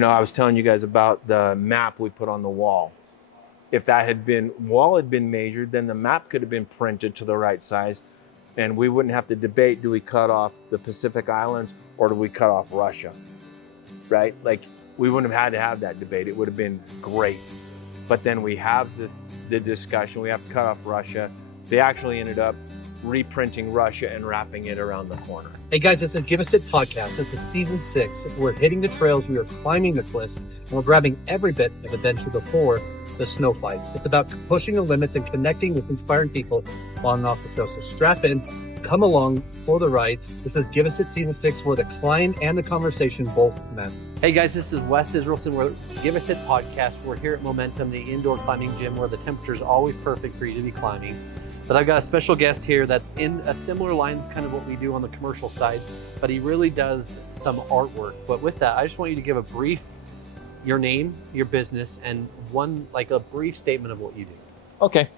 I was telling you guys about the map we put on the wall. If that wall had been measured, then the map could have been printed to the right size, and we wouldn't have to debate, do we cut off the Pacific Islands or do we cut off Russia, right? Like, we wouldn't have had to have that debate. It would have been great. But then we have the discussion, we have to cut off Russia. They actually ended up reprinting Russia and wrapping it around the corner. Hey guys, this is Give Us It Podcast. This is season 6. We're hitting the trails, we are climbing the cliffs, and we're grabbing every bit of adventure before the snow flies. It's about pushing the limits and connecting with inspiring people on and off the trail. So strap in, come along for the ride. This is Give Us It season 6, where the climb and the conversation both met. Hey guys, this is Wes Israelson. We're Give Us It Podcast. We're here at Momentum, the indoor climbing gym where the temperature is always perfect for you to be climbing. But I've got a special guest here that's in a similar line to kind of what we do on the commercial side, but he really does some artwork. But with that, I just want you to give a brief, your name, your business, and a brief statement of what you do. Okay.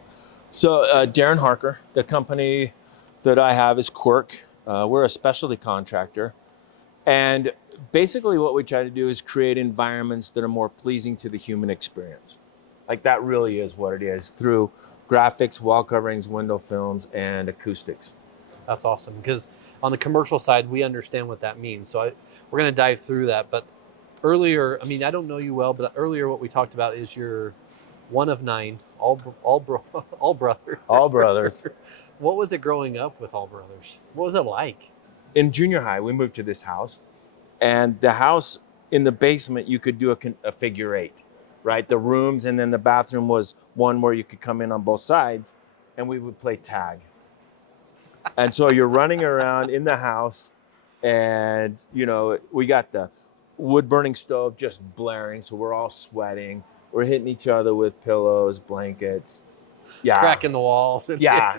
So Darin Harker, the company that I have is Quirk. We're a specialty contractor. And basically what we try to do is create environments that are more pleasing to the human experience. Like, that really is what it is, through graphics, wall coverings, window films, and acoustics. That's awesome, because on the commercial side, we understand what that means. So we're going to dive through that. But earlier, I don't know you well, but earlier what we talked about is you're one of 9, all brothers. All brothers. What was it growing up with all brothers? What was it like? In junior high, we moved to this house, and the house in the basement, you could do a figure 8, right? The rooms, and then the bathroom was one where you could come in on both sides, and we would play tag. And so you're running around in the house, and we got the wood burning stove just blaring, so we're all sweating. We're hitting each other with pillows, blankets. Yeah. Cracking the walls. Yeah.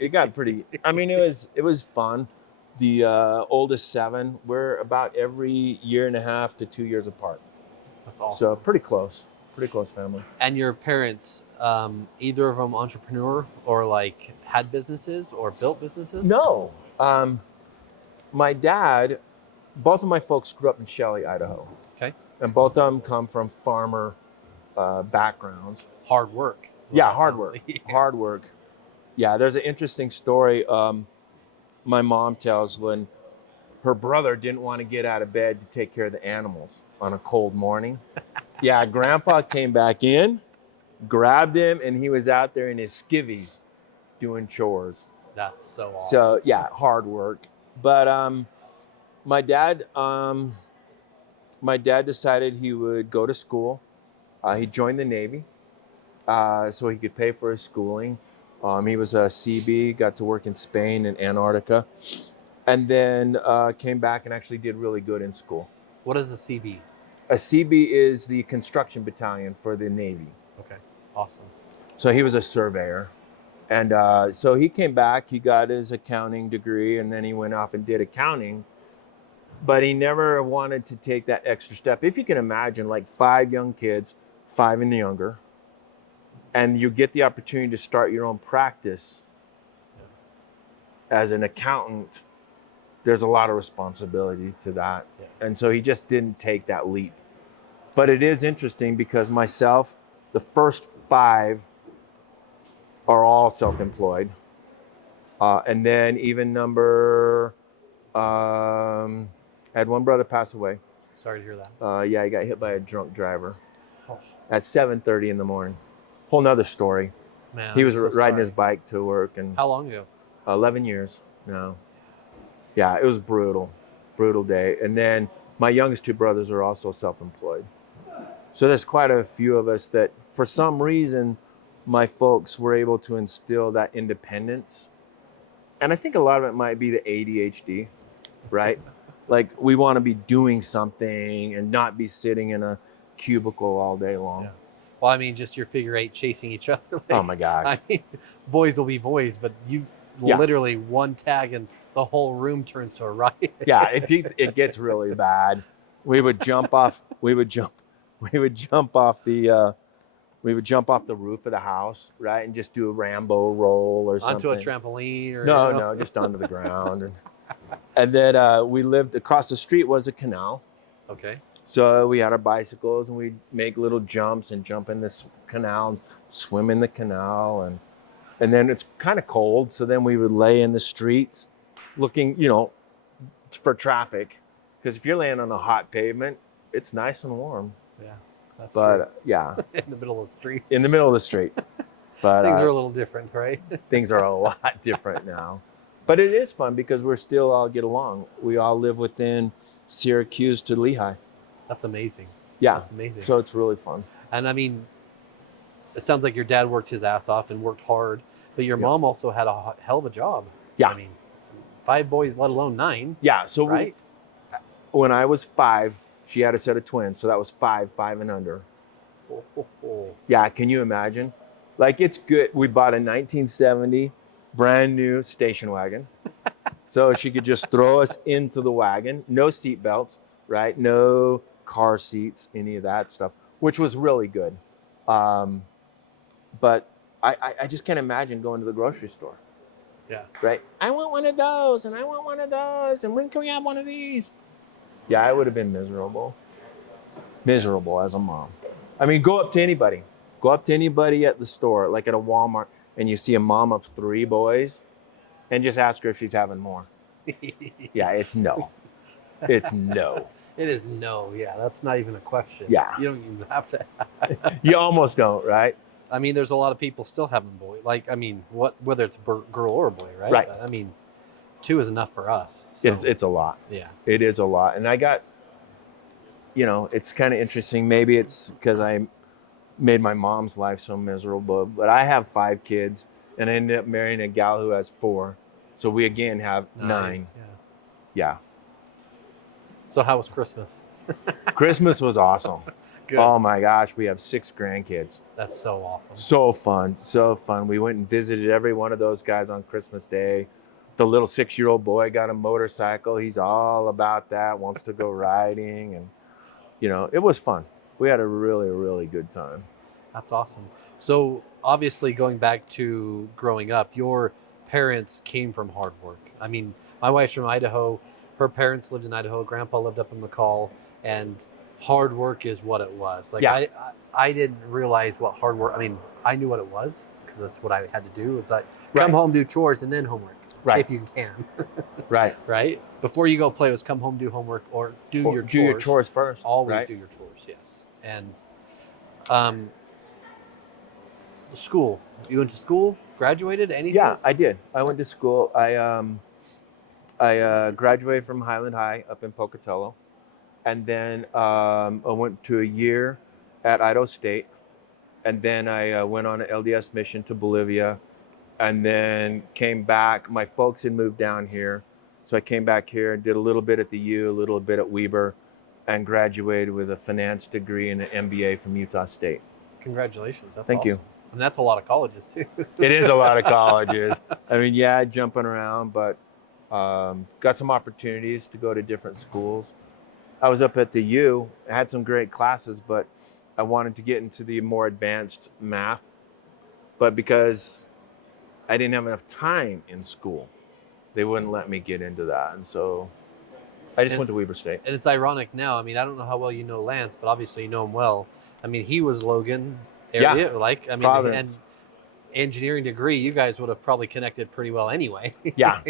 It got pretty, it was fun. The oldest 7, we're about every year and a half to 2 years apart. That's awesome. So pretty close family. And your parents, either of them entrepreneur or had businesses or built businesses? No. My dad, both of my folks grew up in Shelley, Idaho. Okay. And both of them come from farmer backgrounds. Hard work. Yeah, hard work. Hard work. Yeah, there's an interesting story my mom tells when her brother didn't want to get out of bed to take care of the animals on a cold morning. Yeah, Grandpa came back in, grabbed him, and he was out there in his skivvies doing chores. That's so awesome. So, yeah, hard work. But my dad decided he would go to school. He joined the Navy so he could pay for his schooling. He was a CB, got to work in Spain and Antarctica, and then came back and actually did really good in school. What is a CB? A CB is the construction battalion for the Navy. Okay, awesome. So he was a surveyor. And so he came back, he got his accounting degree, and then he went off and did accounting. But he never wanted to take that extra step. If you can imagine, 5 young kids, 5 and younger, and you get the opportunity to start your own practice as an accountant, there's a lot of responsibility to that. Yeah. And so he just didn't take that leap. But it is interesting because myself, the first 5 are all self-employed. And then even I had one brother pass away. Sorry to hear that. Yeah, he got hit by a drunk driver Oh, at 7:30 in the morning. Whole nother story. man, He was I'm so riding sorry. his bike to work, and How long ago? 11 years now. Yeah, it was brutal day. And then my youngest 2 brothers are also self-employed. So there's quite a few of us that, for some reason, my folks were able to instill that independence. And I think a lot of it might be the ADHD, right? We want to be doing something and not be sitting in a cubicle all day long. Yeah. Well, just your figure 8 chasing each other. Oh my gosh. Boys will be boys, but you literally one tag and the whole room turns to a riot. Yeah, it gets really bad. We would jump off the roof of the house, right, and just do a Rambo roll or something. Onto a trampoline or No, just onto the ground. And then we lived across the street was a canal. Okay. So we had our bicycles and we'd make little jumps and jump in this canal and swim in the canal. And then it's kind of cold. So then we would lay in the streets looking, for traffic. Because if you're laying on a hot pavement, it's nice and warm. Yeah, that's But true. yeah, In the middle of the street. in the middle of the street. But Things are a little different, right? things are a lot different now. But it is fun because we're still all get along. We all live within Syracuse to Lehigh. That's amazing. Yeah. That's amazing. So it's really fun. And I mean, it sounds like your dad worked his ass off and worked hard, but your mom also had a hell of a job. Yeah. I mean, 5 boys, let alone 9. Yeah. So right? when I was 5, she had a set of twins. So that was 5 and under. Oh. Yeah. Can you imagine? Like, it's good. We bought a 1970 brand new station wagon. So she could just throw us into the wagon. No seat belts, right? No car seats, any of that stuff, which was really good. But I just can't imagine going to the grocery store. Yeah. Right? I want one of those, and I want one of those, and when can we have one of these? Yeah, I would have been miserable. Miserable as a mom. I mean, go up to anybody. Go up to anybody at the store, like at a Walmart, and you see a mom of 3 boys, and just ask her if she's having more. Yeah, it's no. It's no. It is no. Yeah, that's not even a question. Yeah. You don't even have to. You almost don't, right? I mean, there's a lot of people still having boys. Like, I mean, whether it's a girl or a boy, right? Right. I mean, 2 is enough for us. So, It's a lot. yeah. It is a lot. And I got, it's kind of interesting. Maybe it's because I made my mom's life so miserable, but I have 5 kids and I ended up marrying a gal who has 4. So we again have 9. Yeah. So how was Christmas? Christmas was awesome. Good. Oh my gosh, we have 6 grandkids. That's so awesome. So fun, so fun. We went and visited every one of those guys on Christmas Day. The little 6-year-old boy got a motorcycle. He's all about that, wants to go riding. And, it was fun. We had a really, really good time. That's awesome. So obviously going back to growing up, your parents came from hard work. I mean, my wife's from Idaho. Her parents lived in Idaho. Grandpa lived up in McCall, and hard work is what it was. Like, Yeah. I didn't realize what hard work, I mean, I knew what it was because that's what I had to do. It's like come home, do chores, and then homework. Right. If you can. Right. Right? Before you go play, it was come home, do homework, or do your chores. Do your chores first. Always right? do your chores, yes. And school. You went to school? Graduated? Anything? Yeah, I did. I went to school. I graduated from Highland High up in Pocatello. And then I went to a year at Idaho State. And then I went on an LDS mission to Bolivia. And then came back. My folks had moved down here. So I came back here and did a little bit at the U, a little bit at Weber, and graduated with a finance degree and an MBA from Utah State. Congratulations. That's Thank you. awesome. And that's a lot of colleges, too. It is a lot of colleges. I mean, yeah, jumping around, but got some opportunities to go to different schools. I was up at the U, I had some great classes, but I wanted to get into the more advanced math. But because I didn't have enough time in school, they wouldn't let me get into that. And so I just went to Weber State. And it's ironic now. I mean, I don't know how well you know Lance, but obviously you know him well. I mean, he was Logan area. Yeah. Like, I mean, Providence. and engineering degree, you guys would have probably connected pretty well anyway. Yeah.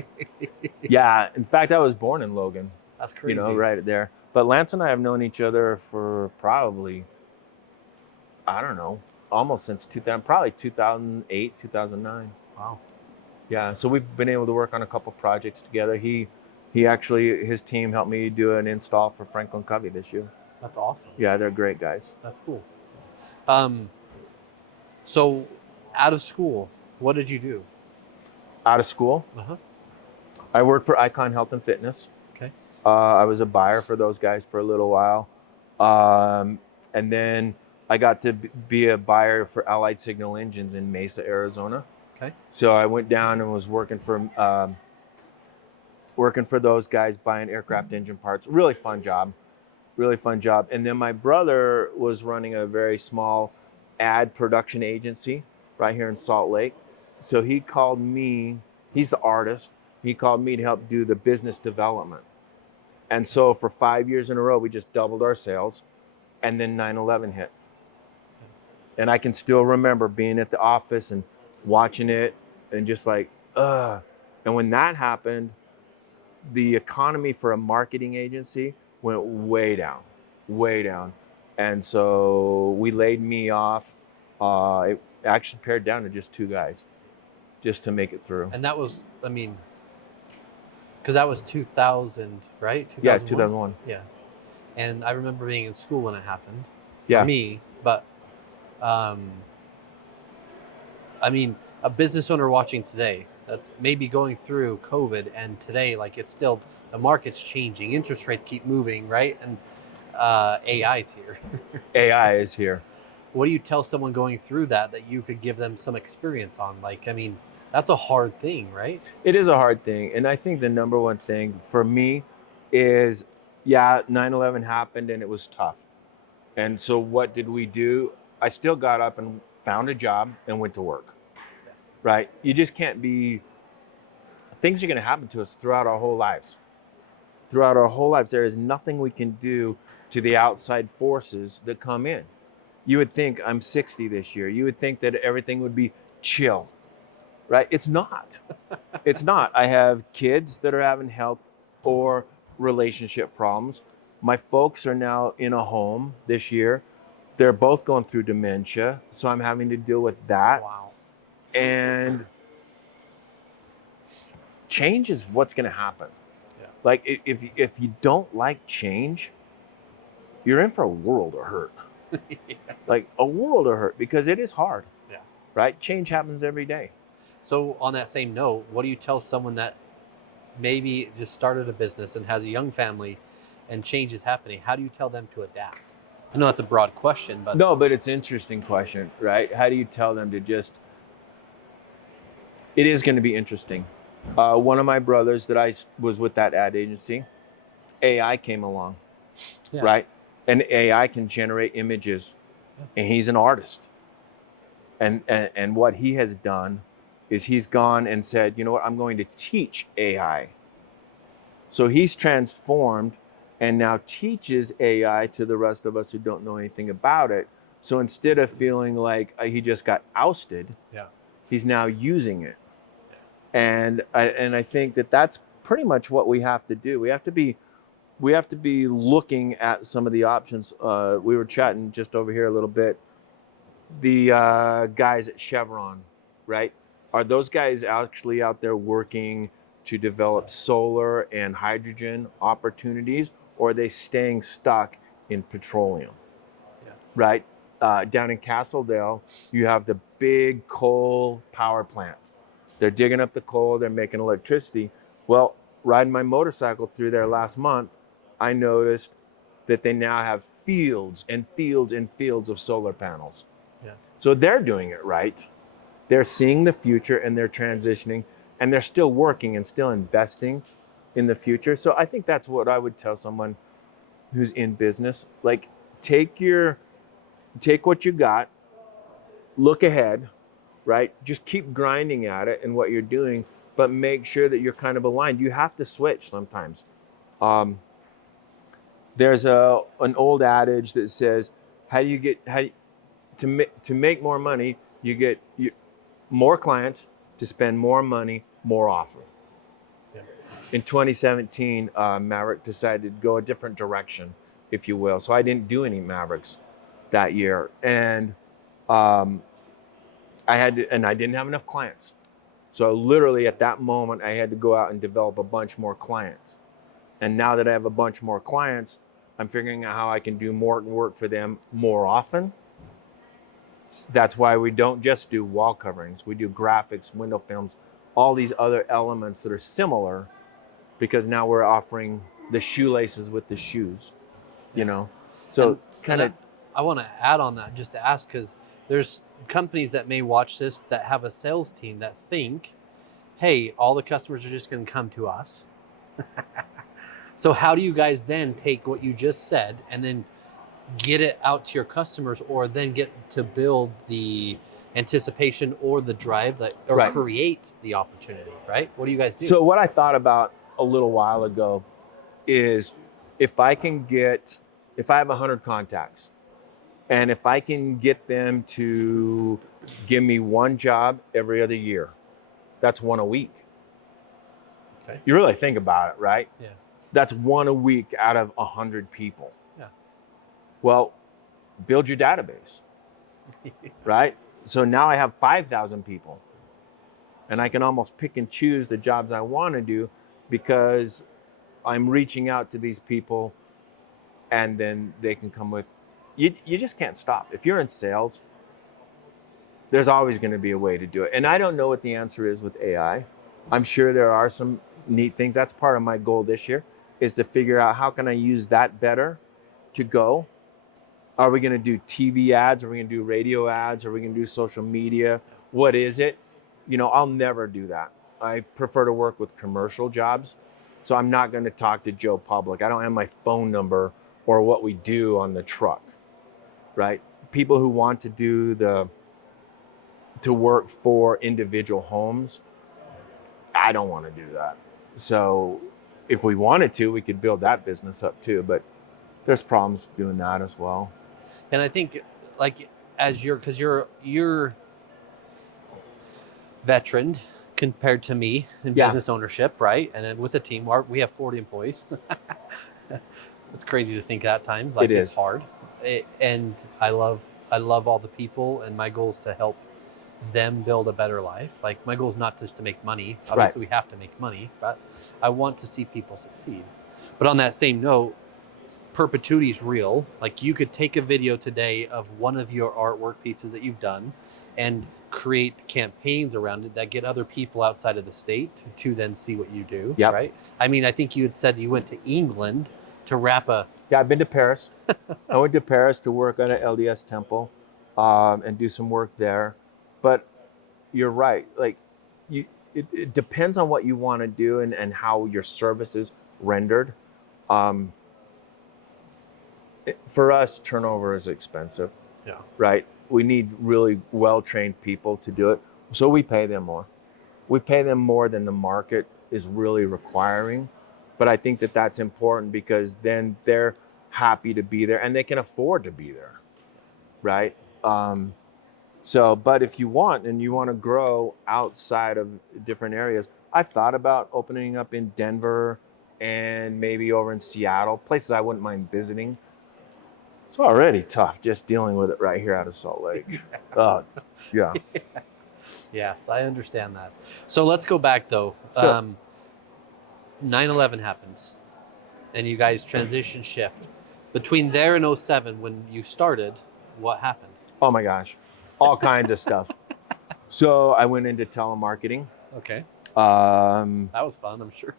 Yeah. In fact, I was born in Logan. That's crazy. Right there. But Lance and I have known each other for probably, I don't know, almost since 2008, 2009. Wow. Yeah, so we've been able to work on a couple projects together. He actually, his team helped me do an install for Franklin Covey this year. That's awesome. Yeah, they're great guys. That's cool. So out of school, what did you do? Out of school, Uh-huh. I worked for Icon Health and Fitness. Okay. I was a buyer for those guys for a little while. And then I got to be a buyer for Allied Signal Engines in Mesa, Arizona. Okay. So I went down and was working for those guys, buying aircraft engine parts. Really fun job. And then my brother was running a very small ad production agency right here in Salt Lake. So he called me, he's the artist. He called me to help do the business development. And so for 5 years in a row, we just doubled our sales, and then 9/11 hit. And I can still remember being at the office and watching it and just like, ugh. And when that happened, the economy for a marketing agency went way down, way down. And so we laid me off. It actually pared down to just 2 guys just to make it through. And that was, I mean, because that was 2000, right? 2001? Yeah, 2001. Yeah. And I remember being in school when it happened. Yeah. For me, but I mean, a business owner watching today that's maybe going through COVID, and today, like, it's still, the market's changing, interest rates keep moving, right? And AI's here. AI is here. What do you tell someone going through that you could give them some experience on? Like, I mean, that's a hard thing, right? It is a hard thing. And I think the number one thing for me is, yeah, 9/11 happened and it was tough. And so what did we do? I still got up and found a job and went to work, right? You just can't be, things are going to happen to us throughout our whole lives. Throughout our whole lives, there is nothing we can do to the outside forces that come in. You would think, I'm 60 this year. You would think that everything would be chill, right? It's not. It's not. I have kids that are having health or relationship problems. My folks are now in a home this year. They're both going through dementia, so I'm having to deal with that. Wow. And change is what's going to happen. Yeah. Like, if you don't like change, you're in for a world of hurt. Yeah. Like a world of hurt, because it is hard. Yeah. Right? Change happens every day. So on that same note, what do you tell someone that maybe just started a business and has a young family and change is happening? How do you tell them to adapt? I know that's a broad question, but No, but it's an interesting question, right? How do you tell them to just, it is going to be interesting. One of my brothers that I was with that ad agency, AI came along, Yeah. right? And AI can generate images, and he's an artist. And what he has done is he's gone and said, you know what, I'm going to teach AI. So he's transformed and now teaches AI to the rest of us who don't know anything about it. So instead of feeling like he just got ousted, yeah. he's now using it. And I think that that's pretty much what we have to do. We have to be looking at some of the options. We were chatting just over here a little bit. The guys at Chevron, right? Are those guys actually out there working to develop solar and hydrogen opportunities, or are they staying stuck in petroleum? Yeah. Right? Down in Castledale, you have the big coal power plant. They're digging up the coal, they're making electricity. Well, riding my motorcycle through there last month, I noticed that they now have fields and fields and fields of solar panels. Yeah. So they're doing it right. They're seeing the future and they're transitioning, and they're still working and still investing in the future. So I think that's what I would tell someone who's in business. Like, take what you got, look ahead, right? Just keep grinding at it and what you're doing, but make sure that you're kind of aligned. You have to switch sometimes. There's an old adage that says, to make more money, you get more clients to spend more money more often. Yeah. In 2017, Maverik decided to go a different direction, if you will. So I didn't do any Maveriks that year, and I didn't have enough clients. So literally at that moment, I had to go out and develop a bunch more clients. And now that I have a bunch more clients, I'm figuring out how I can do more work for them more often. That's why we don't just do wall coverings. We do graphics, window films, all these other elements that are similar, because now we're offering the shoelaces with the shoes, you know? So kind of... I want to add on that just to ask, because there's companies that may watch this that have a sales team that think, hey, all the customers are just going to come to us. So how do you guys then take what you just said and then get it out to your customers, or then get to build the anticipation or the drive or Right. create the opportunity, right? What do you guys do? So what I thought about a little while ago is if I have 100 contacts, and if I can get them to give me one job every other year, that's one a week. Okay. You really think about it, right? Yeah. That's one a week out of 100 people. Yeah. Well, build your database, right? So now I have 5,000 people, and I can almost pick and choose the jobs I want to do because I'm reaching out to these people, and then they can come with. You just can't stop. If you're in sales, there's always going to be a way to do it. And I don't know what the answer is with AI. I'm sure there are some neat things. That's part of my goal this year, is to figure out how can I use that better to go. Are we going to do TV ads? Are we going to do radio ads? Are we going to do social media? What is it? I'll never do that. I prefer to work with commercial jobs. So I'm not going to talk to Joe Public. I don't have my phone number or what we do on the truck, right? People who want to to work for individual homes, I don't want to do that. So if we wanted to, we could build that business up too, but there's problems doing that as well. And I think, like, because you're veteran compared to me in business ownership, right? And then with a team, we have 40 employees. It's crazy to think at times. Like, it's hard. And I love all the people, and my goal is to help them build a better life. Like, my goal is not just to make money. Obviously, we have to make money, but I want to see people succeed. But on that same note, perpetuity is real. Like, you could take a video today of one of your artwork pieces that you've done and create campaigns around it that get other people outside of the state to then see what you do. Yep. Right? I mean, I think you had said you went to England to wrap a... Yeah, I've been to Paris. I went to Paris to work on an LDS temple and do some work there. But you're right. Like, it depends on what you want to do and how your service is rendered. For us, turnover is expensive. Yeah. Right? We need really well-trained people to do it. So we pay them more. We pay them more than the market is really requiring. But I think that that's important because then they're happy to be there and they can afford to be there. Right? But if you want and you want to grow outside of different areas, I've thought about opening up in Denver and maybe over in Seattle, places I wouldn't mind visiting. It's already tough just dealing with it right here out of Salt Lake. Oh, yeah. Yes, I understand that. So let's go back though. 9/11 happens and you guys transition shift. Between there and 07, when you started, what happened? Oh my gosh, all kinds of stuff. So I went into telemarketing. Okay. That was fun, I'm sure.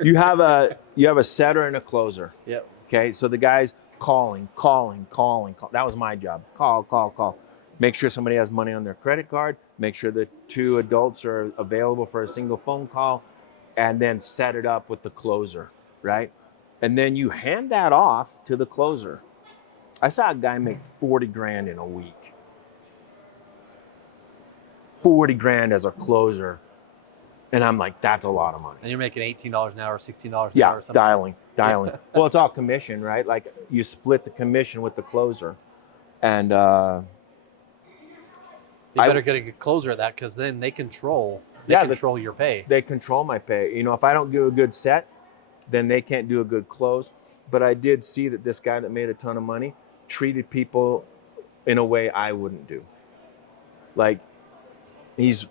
you have a setter and a closer. Yep. Okay, so the guy's calling. That was my job. Call. Make sure somebody has money on their credit card. Make sure the two adults are available for a single phone call, and then set it up with the closer, right? And then you hand that off to the closer. I saw a guy make 40 grand in a week. 40 grand as a closer. And I'm like, that's a lot of money. And you're making $18 an hour, $16 an hour or something? Dialing. Well, it's all commission, right? Like, you split the commission with the closer. And you better get a good closer at that, because then they control your pay. They control my pay. If I don't do a good set, then they can't do a good close. But I did see that this guy that made a ton of money treated people in a way I wouldn't do. Like, he's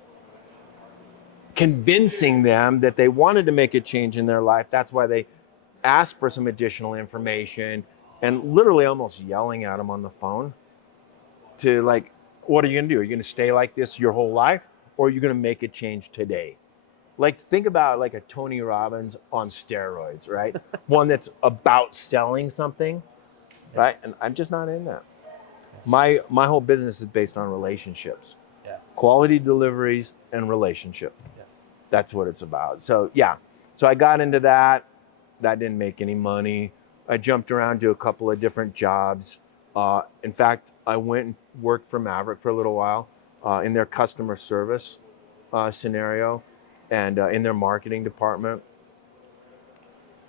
convincing them that they wanted to make a change in their life. That's why they asked for some additional information, and literally almost yelling at them on the phone to, like, what are you going to do? Are you going to stay like this your whole life, or are you going to make a change today? Like, think about like a Tony Robbins on steroids, right? One that's about selling something, right? And I'm just not in that. My whole business is based on relationships. Yeah. Quality deliveries and relationship. Yeah. That's what it's about. So yeah. So I got into that. That didn't make any money. I jumped around to a couple of different jobs. In fact, I went and worked for Maverik for a little while in their customer service scenario and in their marketing department.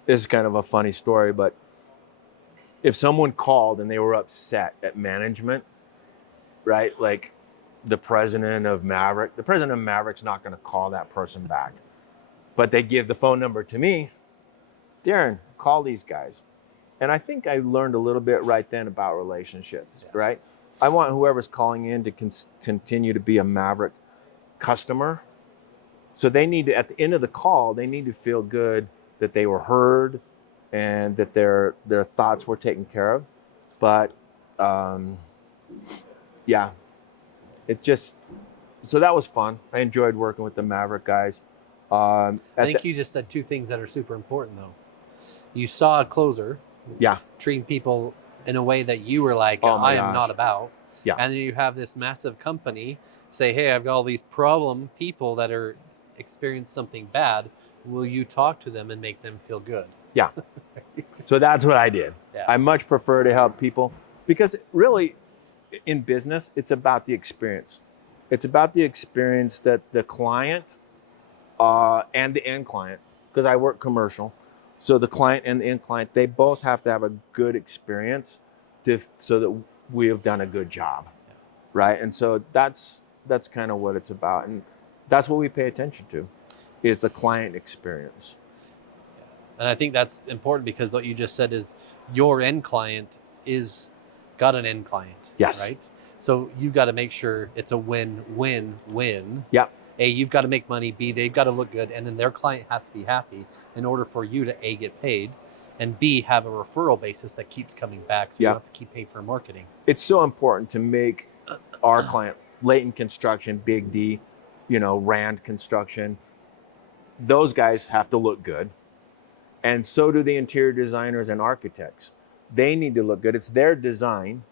this is kind of a funny story, but if someone called and they were upset at management, right? Like the president of Maverik's not going to call that person back, but they give the phone number to me. Darrin, call these guys. And I think I learned a little bit right then about relationships, right? I want whoever's calling in to continue to be a Maverik customer. So they need to, at the end of the call, they need to feel good that they were heard and that their thoughts were taken care of. But yeah, it just, so that was fun. I enjoyed working with the Maverik guys. I think you just said two things that are super important though. You saw a closer treating people in a way that you were like, I am not about. Yeah. And then you have this massive company say, hey, I've got all these problem people that are experiencing something bad. Will you talk to them and make them feel good? Yeah. So that's what I did. Yeah. I much prefer to help people because really in business, it's about the experience. It's about the experience that the client and the end client, because I work commercial. So the client and the end client, they both have to have a good experience so that we have done a good job, right? And so that's kind of what it's about. And that's what we pay attention to, is the client experience. And I think that's important because what you just said is your end client is got an end client. Yes. Right? So you've got to make sure it's a win-win-win. Yeah. A, you've got to make money. B, they've got to look good. And then their client has to be happy in order for you to A, get paid, and B, have a referral basis that keeps coming back so you don't have to keep paid for marketing. It's so important to make our client, Leighton Construction, Big D, Rand Construction, those guys have to look good. And so do the interior designers and architects. They need to look good. It's their design.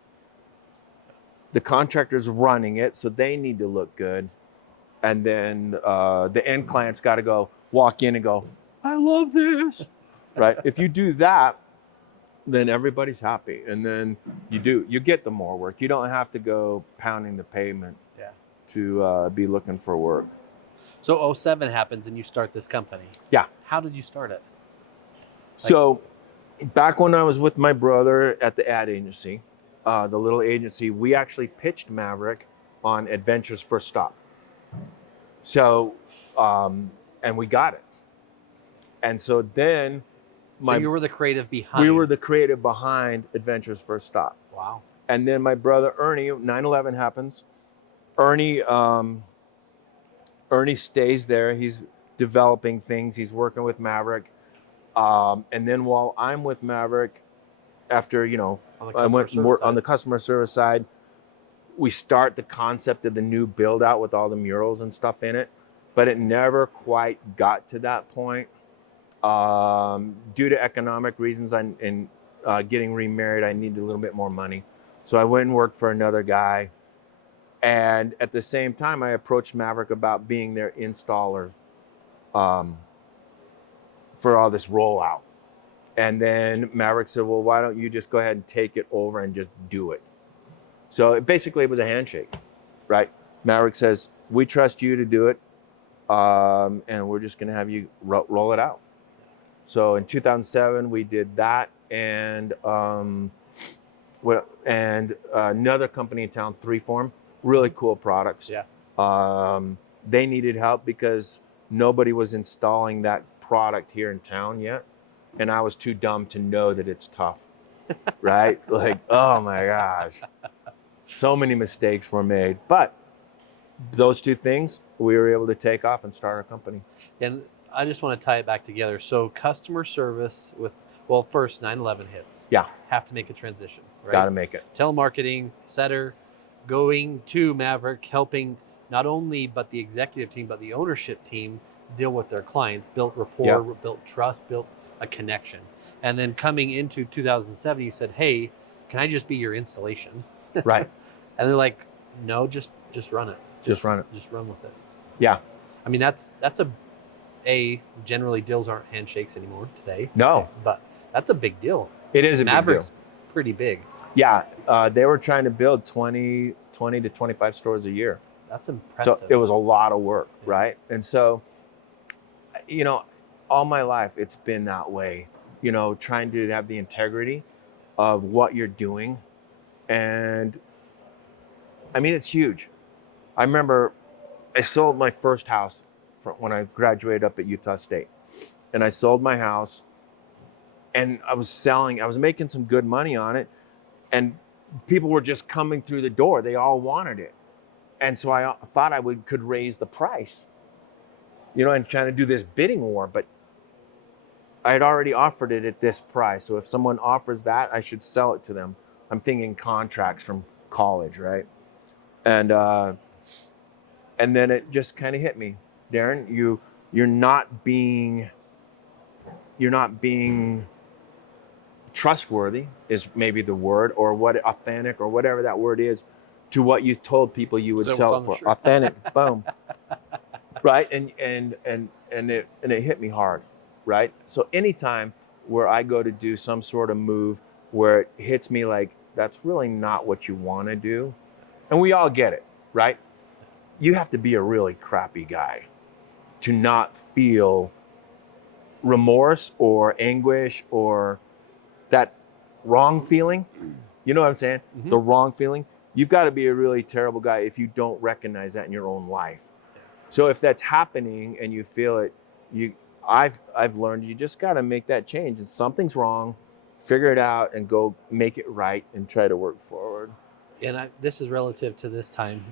The contractor's running it, so they need to look good. And then the end client's got to walk in and go, I love this, right? If you do that, then everybody's happy. And then you get the more work. You don't have to go pounding the pavement to be looking for work. So 07 happens and you start this company. Yeah. How did you start it? So back when I was with my brother at the ad agency, the little agency, we actually pitched Maverik on Adventure's First Stop. So, and we got it. And so then So you were the creative behind. we were the creative behind Adventure's First Stop. Wow. And then my brother Ernie, 9/11 happens. Ernie stays there. He's developing things. He's working with Maverik. And then while I'm with Maverik, after, I went more on the customer service side, we start the concept of the new build out with all the murals and stuff in it, but it never quite got to that point. Due to economic reasons and getting remarried, I needed a little bit more money. So I went and worked for another guy. And at the same time, I approached Maverik about being their installer for all this rollout. And then Maverik said, well, why don't you just go ahead and take it over and just do it? So it was a handshake, right? Maverik says, we trust you to do it, and we're just going to have you roll it out. So in 2007, we did that, and another company in town, Freeform, really cool products. Yeah. They needed help because nobody was installing that product here in town yet, and I was too dumb to know that it's tough, right? Like, oh my gosh. So many mistakes were made, but those two things, we were able to take off and start our company. And I just want to tie it back together. So customer service first 9/11 hits. Yeah. Have to make a transition, right? Got to make it. Telemarketing, setter, going to Maverik, helping not only but the executive team, but the ownership team deal with their clients, built rapport, built trust, built a connection. And then coming into 2007, you said, hey, can I just be your installation? Right. And they're like, no, just run it. Just run it. Just run with it. Yeah. I mean, that's generally deals aren't handshakes anymore today. No. But that's a big deal. It is a big deal. Maverik's pretty big. Yeah. They were trying to build 20 to 25 stores a year. That's impressive. So it was a lot of work, right? And so, all my life, it's been that way. trying to have the integrity of what you're doing. And I mean, it's huge. I remember I sold my first house when I graduated up at Utah State. And I sold my house, and I was making some good money on it. And people were just coming through the door. They all wanted it. And so I thought could raise the price, and trying to do this bidding war. But I had already offered it at this price. So if someone offers that, I should sell it to them. I'm thinking contracts from college, right? And then it just kind of hit me, Darrin. You're not being trustworthy is maybe the word, or what authentic or whatever that word is, to what you told people you would sell it for. Authentic, boom, right? And it hit me hard, right? So anytime where I go to do some sort of move where it hits me like that's really not what you want to do, and we all get it, right? You have to be a really crappy guy to not feel remorse or anguish or that wrong feeling. You know what I'm saying? Mm-hmm. The wrong feeling. You've got to be a really terrible guy if you don't recognize that in your own life. So if that's happening and you feel it, I've learned you just got to make that change. If something's wrong, figure it out and go make it right and try to work forward. And this is relative to this time.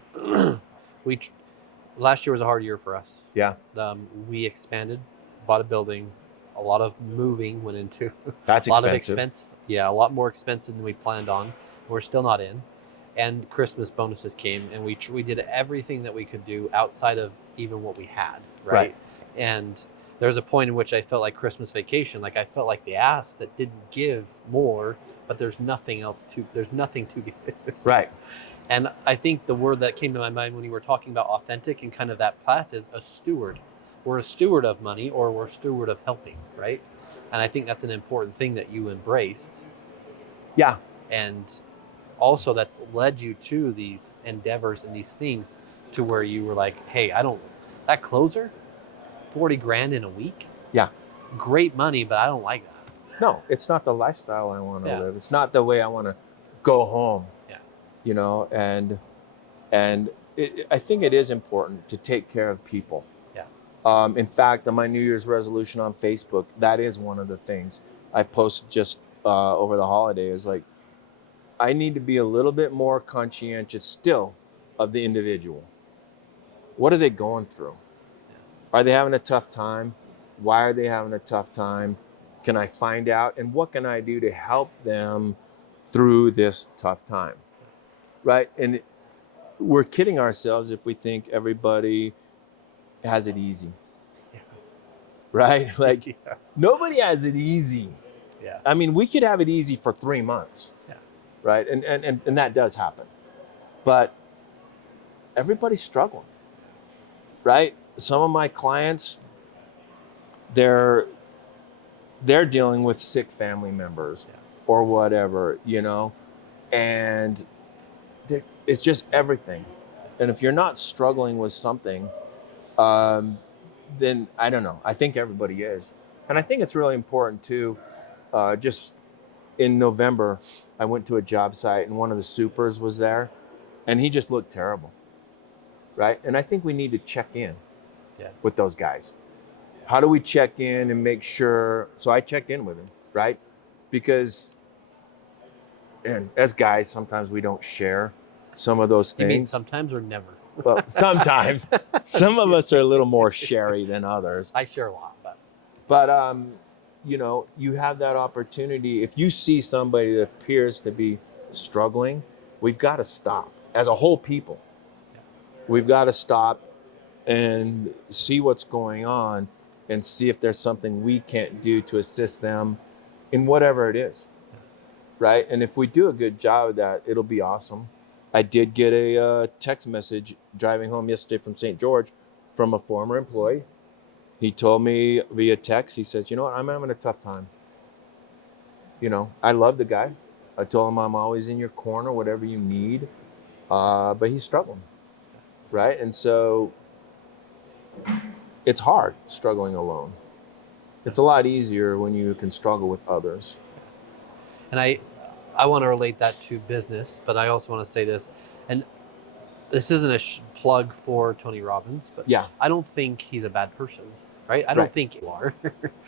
Last year was a hard year for us. Yeah. We expanded, bought a building. A lot of moving went into. That's a lot expensive. of expense. Yeah, a lot more expensive than we planned on. We're still not in. And Christmas bonuses came, and we did everything that we could do outside of even what we had, right? And there's a point in which I felt like Christmas vacation, like I felt like the ass that didn't give more, but there's nothing to give. Right. And I think the word that came to my mind when you were talking about authentic and kind of that path is a steward. We're a steward of money, or we're a steward of helping, right? And I think that's an important thing that you embraced. Yeah. And also that's led you to these endeavors and these things to where you were like, hey, that closer, 40 grand in a week? Yeah. Great money, but I don't like that. No, it's not the lifestyle I want to live. It's not the way I want to go home. Yeah. And I think it is important to take care of people. In fact, on my New Year's resolution on Facebook, that is one of the things I posted just over the holiday is like, I need to be a little bit more conscientious still of the individual. What are they going through? Are they having a tough time? Why are they having a tough time? Can I find out? And what can I do to help them through this tough time? Right? And we're kidding ourselves if we think everybody has it easy. Right? Like nobody has it easy. Yeah. I mean, we could have it easy for 3 months. Yeah. Right? And that does happen. But everybody's struggling. Right? Some of my clients, they're dealing with sick family members or whatever, and it's just everything. And if you're not struggling with something, then I don't know. I think everybody is. And I think it's really important too. Just in November, I went to a job site and one of the supers was there and he just looked terrible. Right? And I think we need to check in with those guys. How do we check in and make sure? So I checked in with him, right? Because, and as guys, sometimes we don't share some of those things. You mean sometimes or never? Well, sometimes. Some of us are a little more sharey than others. I share a lot, but you have that opportunity. If you see somebody that appears to be struggling, we've got to stop. As a whole people, we've got to stop and see what's going on and see if there's something we can't do to assist them in whatever it is, right? And if we do a good job of that, it'll be awesome. I did get a text message driving home yesterday from St. George from a former employee. He told me via text, he says, you know what, I'm having a tough time. I love the guy. I told him I'm always in your corner, whatever you need, but he's struggling, right? And so it's hard struggling alone. It's a lot easier when you can struggle with others. And I want to relate that to business, but I also want to say this, and this isn't a plug for Tony Robbins, but Yeah. I don't think he's a bad person, right? I don't think you are.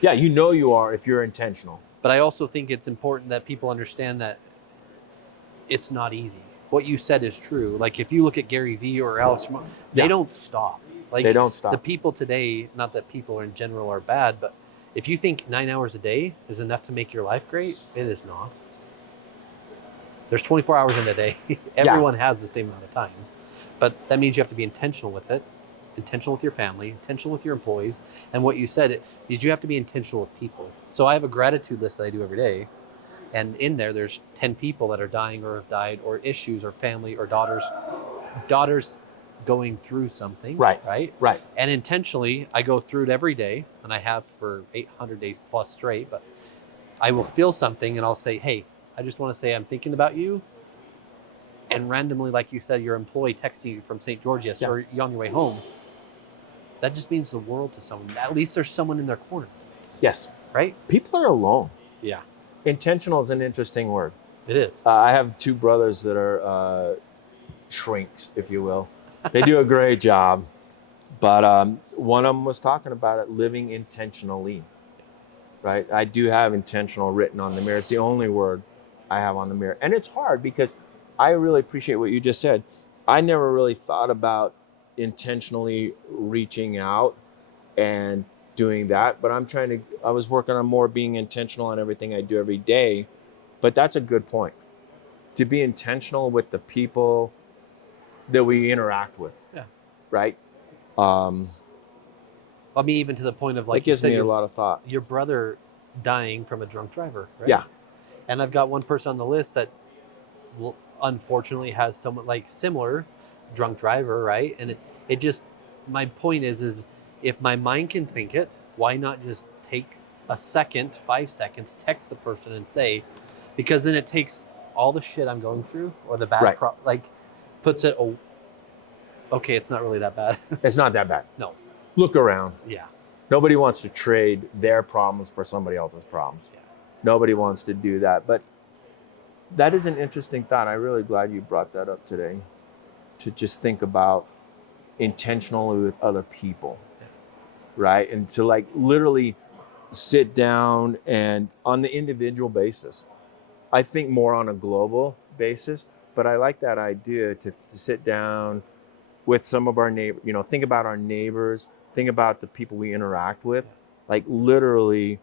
Yeah, you are if you're intentional. But I also think it's important that people understand that it's not easy. What you said is true. Like if you look at Gary Vee or Alex, they don't stop. Like they don't stop. The people today, not that people in general are bad, but if you think 9 hours a day is enough to make your life great, it is not. There's 24 hours in a day. Everyone has the same amount of time. But that means you have to be intentional with it, intentional with your family, intentional with your employees. And what you said is you have to be intentional with people. So I have a gratitude list that I do every day. And in there's 10 people that are dying or have died, or issues, or family, or daughters going through something. Right. And intentionally, I go through it every day, and I have for 800 days plus straight, but I will feel something and I'll say, hey, I just want to say I'm thinking about you. And randomly, like you said, your employee texting you from St. George or you're on your way home. That just means the world to someone. At least there's someone in their corner. Yes. Right? People are alone. Yeah. Intentional is an interesting word. It is. I have two brothers that are shrinks, if you will. They do a great job. But one of them was talking about it, living intentionally. Right? I do have intentional written on the mirror. It's the only word I have on the mirror. And it's hard because I really appreciate what you just said. I never really thought about intentionally reaching out and doing that, but I was working on more being intentional on everything I do every day. But that's a good point. To be intentional with the people that we interact with. Yeah. Right? I mean, even to the point of, like, it gives me a lot of thought. Your brother dying from a drunk driver, right? Yeah. And I've got one person on the list that unfortunately has someone like similar drunk driver, right? And it just, my point is if my mind can think it, why not just take a second, 5 seconds, text the person and say, because then it takes all the shit I'm going through or the bad, puts it, okay, it's not really that bad. It's not that bad. No. Look around. Yeah. Nobody wants to trade their problems for somebody else's problems. Yeah. Nobody wants to do that. But that is an interesting thought. I'm really glad you brought that up today, to just think about intentionally with other people, right? And to like literally sit down and on the individual basis. I think more on a global basis, but I like that idea to sit down with some of our neighbors, think about our neighbors, think about the people we interact with, like literally.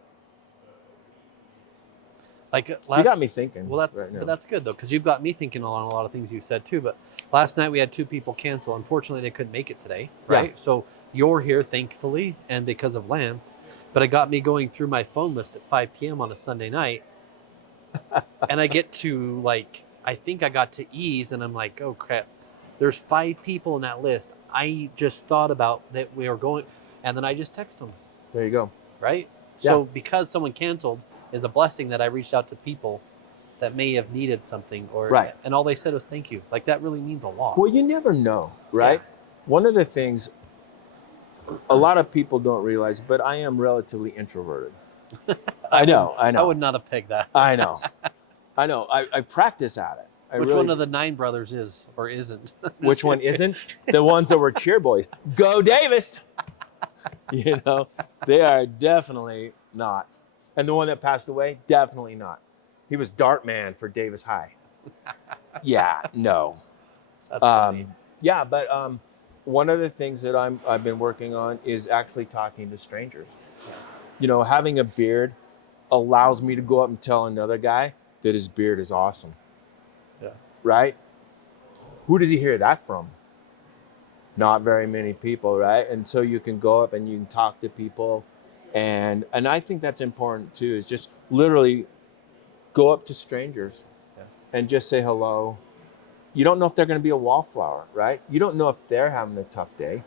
Like you got me thinking. Well, that's good though, because you've got me thinking along a lot of things you said too. But last night we had 2 people cancel. Unfortunately, they couldn't make it today, right? Yeah. So you're here, thankfully, and because of Lance. But it got me going through my phone list at 5 p.m. on a Sunday night, and I get to I think I got to E's, and I'm like, oh crap, there's 5 people in that list. I just thought about that we were going, and then I just text them. There you go. Right. Yeah. So because someone canceled is a blessing that I reached out to people that may have needed something, and all they said was thank you. Like that really means a lot. Well, you never know, right? Yeah. One of the things a lot of people don't realize, but I am relatively introverted. I know. I would not have pegged that. I know. I practice at it. Which one of the 9 brothers is or isn't? Which one isn't? The ones that were cheer boys. Go Davis! They are definitely not. And the one that passed away, definitely not. He was Dart Man for Davis High. Yeah, no. That's funny. Yeah, but one of the things that I've been working on is actually talking to strangers. Yeah. Having a beard allows me to go up and tell another guy that his beard is awesome. Yeah. Right? Who does he hear that from? Not very many people, right? And so you can go up and you can talk to people. And I think that's important too, is just literally go up to strangers and just say hello. You don't know if they're going to be a wallflower, right? You don't know if they're having a tough day.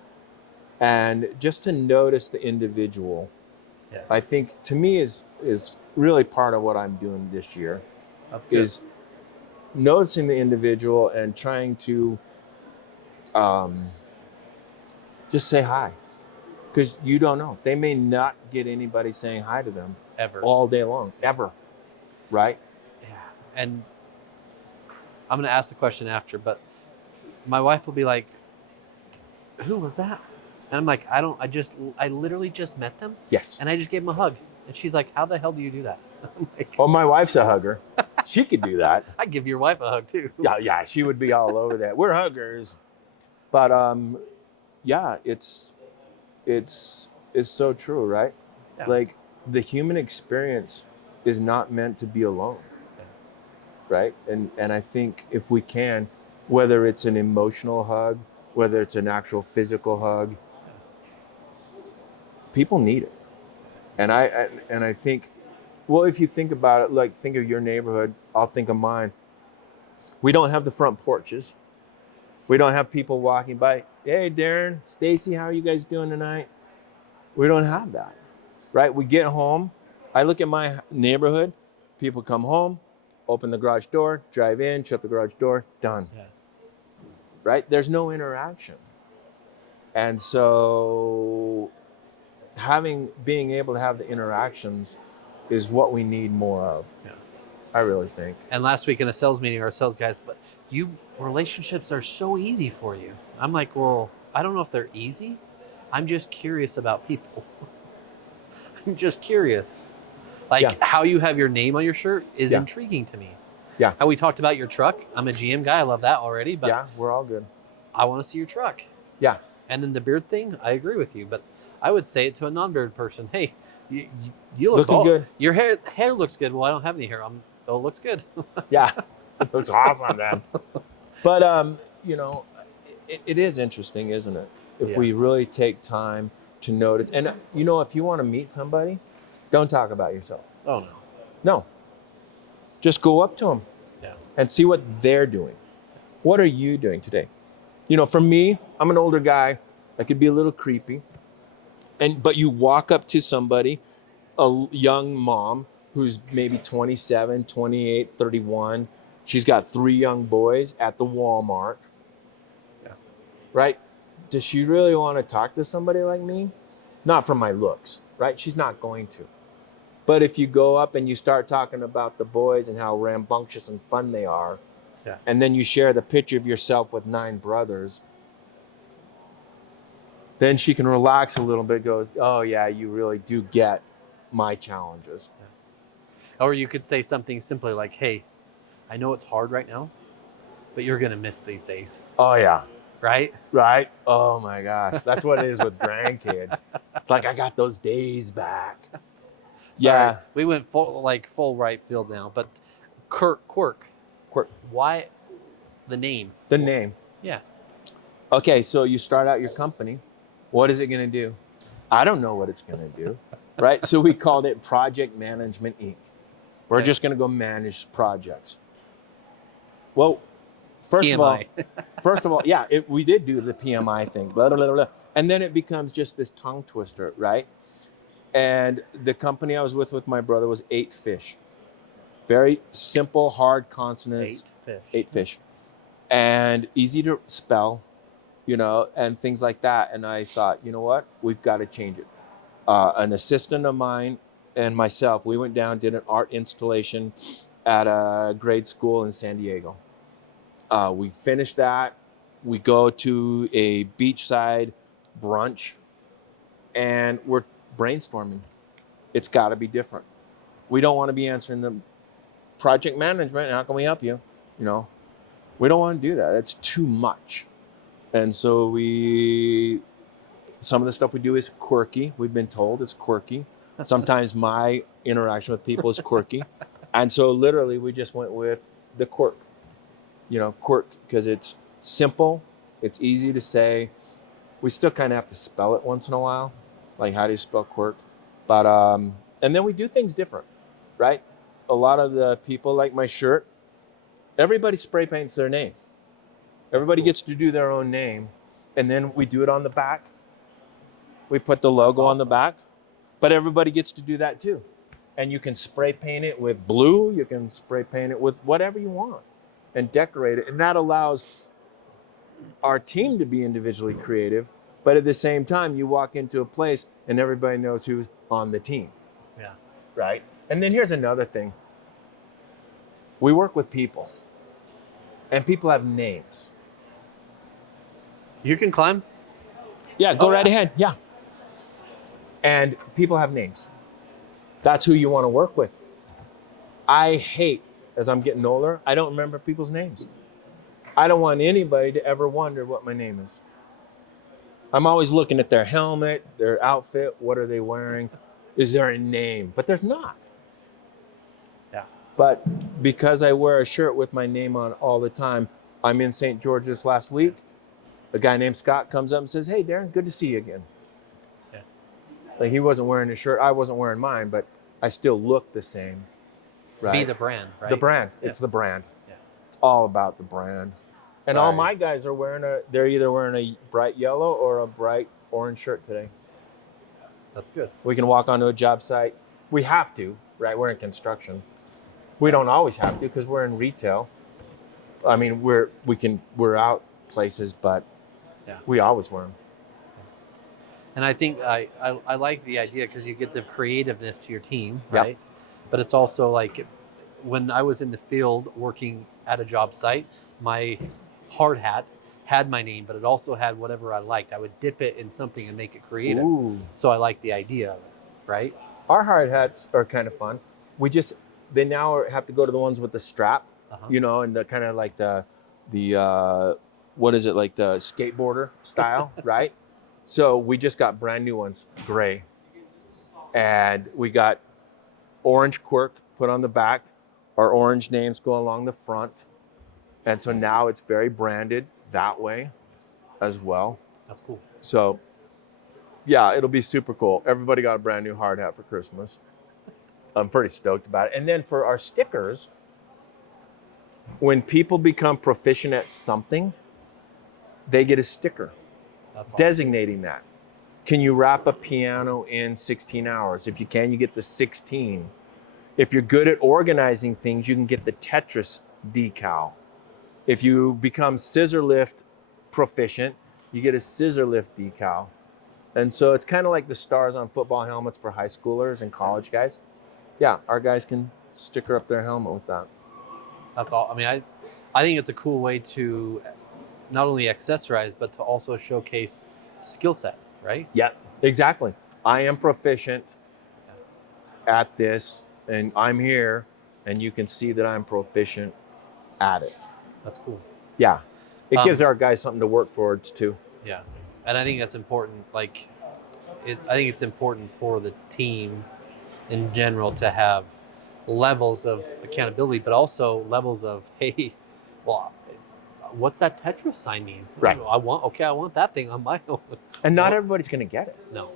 And just to notice the individual, I think to me is really part of what I'm doing this year. That's good. Is noticing the individual and trying to just say hi. Because you don't know. They may not get anybody saying hi to them Ever. all day long, ever. Right? Yeah. And I'm going to ask the question after, but my wife will be like, who was that? And I'm like, I literally just met them. Yes. And I just gave them a hug. And she's like, how the hell do you do that? I'm like, Well, my wife's a hugger. She could do that. I'd give your wife a hug too. Yeah, she would be all over that. We're huggers. But yeah, it's so true, right? Yeah. Like the human experience is not meant to be alone. Right? And I think if we can, whether it's an emotional hug, whether it's an actual physical hug, people need it. And I think, well, if you think about it, like think of your neighborhood, I'll think of mine. We don't have the front porches. We don't have people walking by. Hey, Darrin, Stacy, how are you guys doing tonight? We don't have that, right? We get home. I look at my neighborhood. People come home, open the garage door, drive in, shut the garage door, done. Yeah. Right? There's no interaction. And so being able to have the interactions is what we need more of. Yeah. I really think. And last week in a sales meeting, our sales guys, but relationships are so easy for you. I'm like, well, I don't know if they're easy. I'm just curious about people. I'm just curious. Like how you have your name on your shirt is intriguing to me. Yeah. How we talked about your truck. I'm a GM guy. I love that already. But yeah, we're all good. I want to see your truck. Yeah. And then the beard thing, I agree with you. But I would say it to a non-beard person. Hey, you look looking good. Your hair looks good. Well, I don't have any hair. It looks good. Yeah. It looks awesome, man. But, you know, it is interesting, isn't it? If we really take time to notice. And, you know, if you want to meet somebody, don't talk about yourself. Oh, no. No. Just go up to them and see what they're doing. What are you doing today? You know, for me, I'm an older guy. I could be a little creepy. But you walk up to somebody, a young mom who's maybe 27, 28, 31. She's got 3 young boys at the Walmart. Yeah. Right? Does she really want to talk to somebody like me? Not from my looks, right? She's not going to. But if you go up and you start talking about the boys and how rambunctious and fun they are, and then you share the picture of yourself with 9 brothers, then she can relax a little bit, goes, oh yeah, you really do get my challenges. Yeah. Or you could say something simply like, hey, I know it's hard right now, but you're going to miss these days. Oh yeah. Right? Right? Oh my gosh. That's what it is with grandkids. It's like, I got those days back. Yeah. Sorry, we went full right field now, but Quirk. Why the name? The name. Yeah. Okay, so you start out your company. What is it going to do? I don't know what it's going to do, right? So we called it Project Management Inc. We're just going to go manage projects. Well, first of all, yeah, we did do the PMI thing, blah, blah, blah, blah. And then it becomes just this tongue twister, right? And the company I was with my brother was 8 Fish. Very simple, hard consonants. 8 Fish. And easy to spell, you know, and things like that. And I thought, you know what? We've got to change it. An assistant of mine and myself, we went down, did an art installation at a grade school in San Diego. We finished that. We go to a beachside brunch, and we're brainstorming. It's got to be different. We don't want to be answering the project management. How can we help you? You know, we don't want to do that. It's too much. And so some of the stuff we do is quirky. We've been told it's quirky. Sometimes my interaction with people is quirky. And so literally we just went with the Quirk. You know, Quirk, because it's simple, it's easy to say. We still kind of have to spell it once in a while. Like, how do you spell Quirk? But, and then we do things different, right? A lot of the people, like my shirt, everybody spray paints their name. Everybody gets to do their own name. And then we do it on the back. We put the logo on the back. But everybody gets to do that too. And you can spray paint it with blue. You can spray paint it with whatever you want and decorate it. And that allows our team to be individually creative, But at the same time, you walk into a place and everybody knows who's on the team. Yeah. Right? And then here's another thing. We work with people, and people have names. You can climb. Yeah, go Oh, right yeah. ahead. Yeah. And people have names. That's who you want to work with. I hate, as I'm getting older, I don't remember people's names. I don't want anybody to ever wonder what my name is. I'm always looking at their helmet, their outfit, what are they wearing? Is there a name? But there's not. Yeah. But because I wear a shirt with my name on all the time, I'm in St. George this last week. A guy named Scott comes up and says, "Hey, Darrin, good to see you again." Yeah. Like he wasn't wearing his shirt, I wasn't wearing mine, but I still look the same. Right? Be the brand, right? The brand. Yeah. It's the brand. Yeah. It's all about the brand. And all Sorry. my guys are they're either wearing a bright yellow or a bright orange shirt today. That's good. We can walk onto a job site. We have to, right? We're in construction. We don't always have to because we're in retail. I mean, we're out places, but Yeah. we always wear them. And I think I like the idea because you get the creativeness to your team, Yep. right? But it's also like when I was in the field working at a job site, my hard hat had my name, but it also had whatever I liked. I would dip it in something and make it creative. Ooh. So I like the idea of it, right? Our hard hats are kind of fun. They now have to go to the ones with the strap, Uh-huh. you know, and the kind of like the what is it, like the skateboarder style, right? So we just got brand new ones, gray. And we got orange Quirk put on the back. Our orange names go along the front. And so now it's very branded that way as well. That's cool. So yeah, it'll be super cool. Everybody got a brand new hard hat for Christmas. I'm pretty stoked about it. And then for our stickers, when people become proficient at something, they get a sticker That's awesome. designating that. Can you wrap a piano in 16 hours? If you can, you get the 16. If you're good at organizing things, you can get the Tetris decal. If you become scissor lift proficient, you get a scissor lift decal. And so it's kind of like the stars on football helmets for high schoolers and college guys. Yeah, our guys can sticker up their helmet with that. That's all. I mean, I think it's a cool way to not only accessorize, but to also showcase skill set, right? Yeah, exactly. I am proficient at this, and I'm here, and you can see that I'm proficient at it. That's cool. Yeah, it gives our guys something to work towards too. Yeah, and I think that's important. I think it's important for the team in general to have levels of accountability, but also levels of, hey, well, what's that Tetris sign mean? Right. I want that thing on my own. And not everybody's going to get it. No.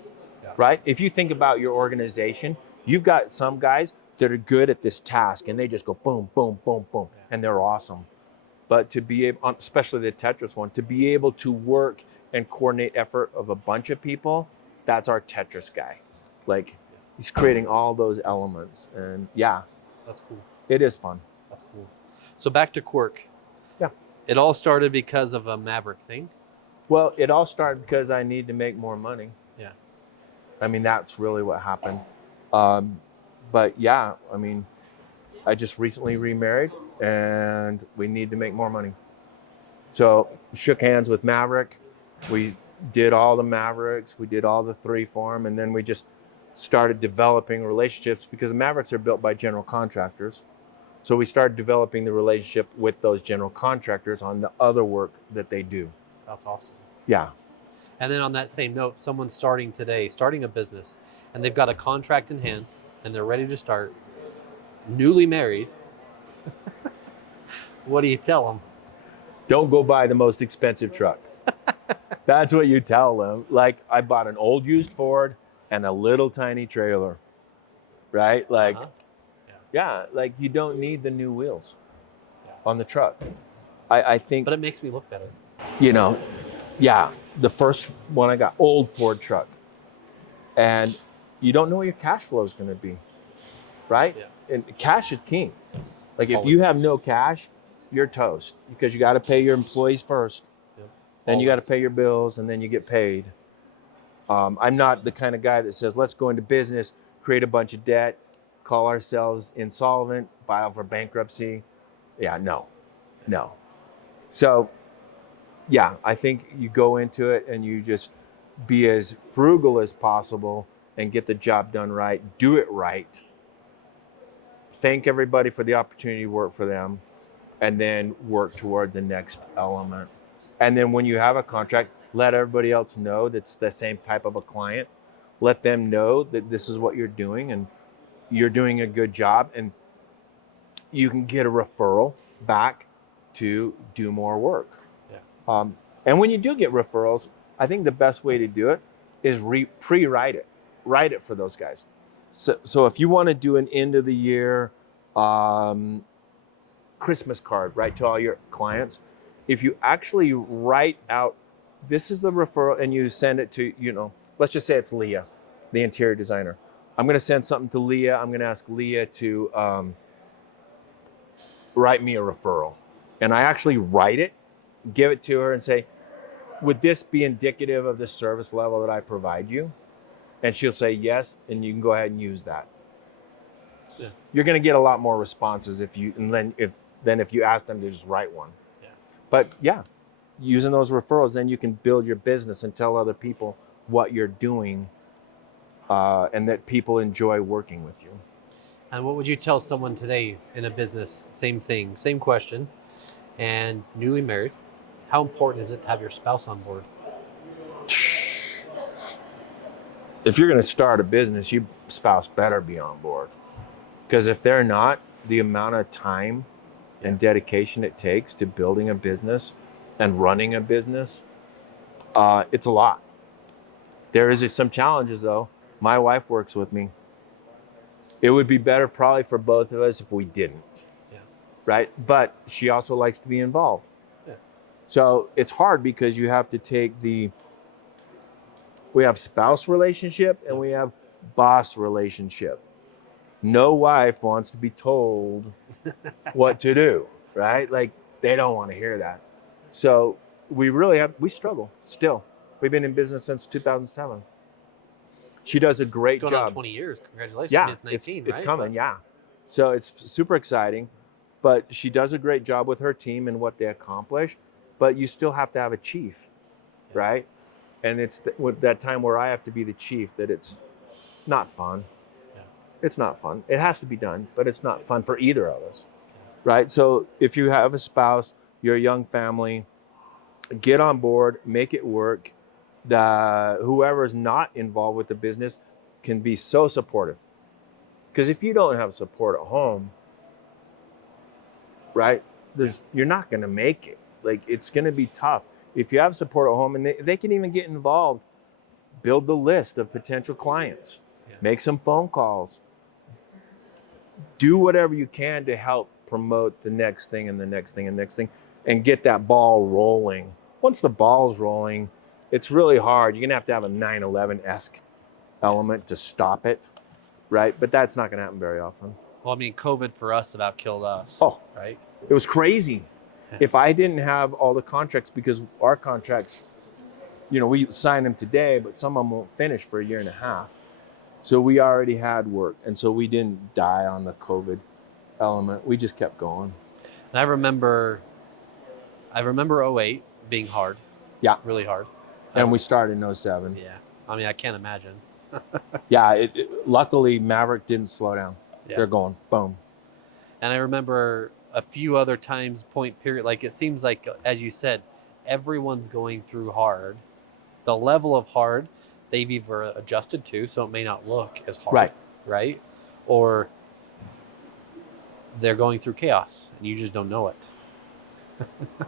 Yeah. Right? If you think about your organization, you've got some guys that are good at this task and they just go boom, boom, boom, boom, and they're awesome. But to be able, especially the Tetris one, to be able to work and coordinate effort of a bunch of people, that's our Tetris guy. Like, he's creating all those elements. And yeah, That's cool. it is fun. That's cool. So back to Quirk. Yeah. It all started because of a Maverik thing. Well, it all started because I need to make more money. Yeah. I mean, that's really what happened. But yeah, I mean, I just recently remarried and we need to make more money. So shook hands with Maverik. We did all the Maveriks. We did all the 3 for them. And then we just started developing relationships because the Maveriks are built by general contractors. So we started developing the relationship with those general contractors on the other work that they do. That's awesome. Yeah. And then on that same note, someone's starting a business, and they've got a contract in hand, and they're ready to start, newly married. What do you tell them? Don't go buy the most expensive truck. That's what you tell them. Like, I bought an old used Ford and a little tiny trailer, right? Like, yeah, like you don't need the new wheels on the truck. I think, But it makes me look better. you know, yeah, the first one I got, old Ford truck. And you don't know what your cash flow is going to be, right? Yeah. And cash is king. Like, if Always. you have no cash, you're toast because you got to pay your employees first. Yep. Then you got to Always. pay your bills and then you get paid. I'm not the kind of guy that says, let's go into business, create a bunch of debt, call ourselves insolvent, file for bankruptcy. Yeah, no. So, yeah, I think you go into it and you just be as frugal as possible and get the job done right, do it right. Thank everybody for the opportunity to work for them, and then work toward the next element. And then when you have a contract, let everybody else know that's the same type of a client. Let them know that this is what you're doing and you're doing a good job, and you can get a referral back to do more work. Yeah. And when you do get referrals, I think the best way to do it is pre-write it. Write it for those guys. So if you want to do an end of the year Christmas card, right, to all your clients, if you actually write out, this is the referral, and you send it to, let's just say it's Leah, the interior designer. I'm going to send something to Leah. I'm going to ask Leah to write me a referral. And I actually write it, give it to her and say, would this be indicative of the service level that I provide you? And she'll say yes, and you can go ahead and use that. Yeah. You're going to get a lot more responses if you ask them to just write one. Yeah. But yeah, using those referrals, then you can build your business and tell other people what you're doing, and that people enjoy working with you. And what would you tell someone today in a business? Same thing, same question, and newly married. How important is it to have your spouse on board? If you're going to start a business, your spouse better be on board. Because if they're not, the amount of time and dedication it takes to building a business and running a business, it's a lot. There is some challenges though. My wife works with me. It would be better probably for both of us if we didn't. Yeah. Right? But she also likes to be involved. Yeah. So it's hard because you have to take we have spouse relationship and we have boss relationship. No wife wants to be told what to do, right? Like, they don't want to hear that. So we struggle still. We've been in business since 2007. She does a great job. On 20 years. Congratulations. Yeah, it's 19, it's right? coming, yeah. So it's super exciting, but she does a great job with her team and what they accomplish, but you still have to have a chief, right? And it's with that time where I have to be the chief that it's not fun. Yeah. It's not fun. It has to be done, but it's not fun for either of us, right? So if you have a spouse, you're a young family, get on board, make it work. Whoever's not involved with the business can be so supportive. Because if you don't have support at home, right, you're not going to make it. Like, it's going to be tough. If you have support at home, and they can even get involved, build the list of potential clients, make some phone calls, do whatever you can to help promote the next thing and the next thing and next thing, and get that ball rolling. Once the ball's rolling, it's really hard. You're going to have a 9/11-esque element to stop it, right? But that's not going to happen very often. Well, I mean, COVID for us about killed us. Oh, right? It was crazy. If I didn't have all the contracts, because our contracts, we sign them today, but some of them won't finish for a year and a half. So we already had work. And so we didn't die on the COVID element. We just kept going. And I remember 08 being hard. Yeah. Really hard. And we started in 07. Yeah. I mean, I can't imagine. Yeah. Luckily, Maverik didn't slow down. Yeah. They're going, boom. And I remember a few other times, like it seems like, as you said, everyone's going through hard. The level of hard they've either adjusted to, so it may not look as hard. Right? Or they're going through chaos and you just don't know it.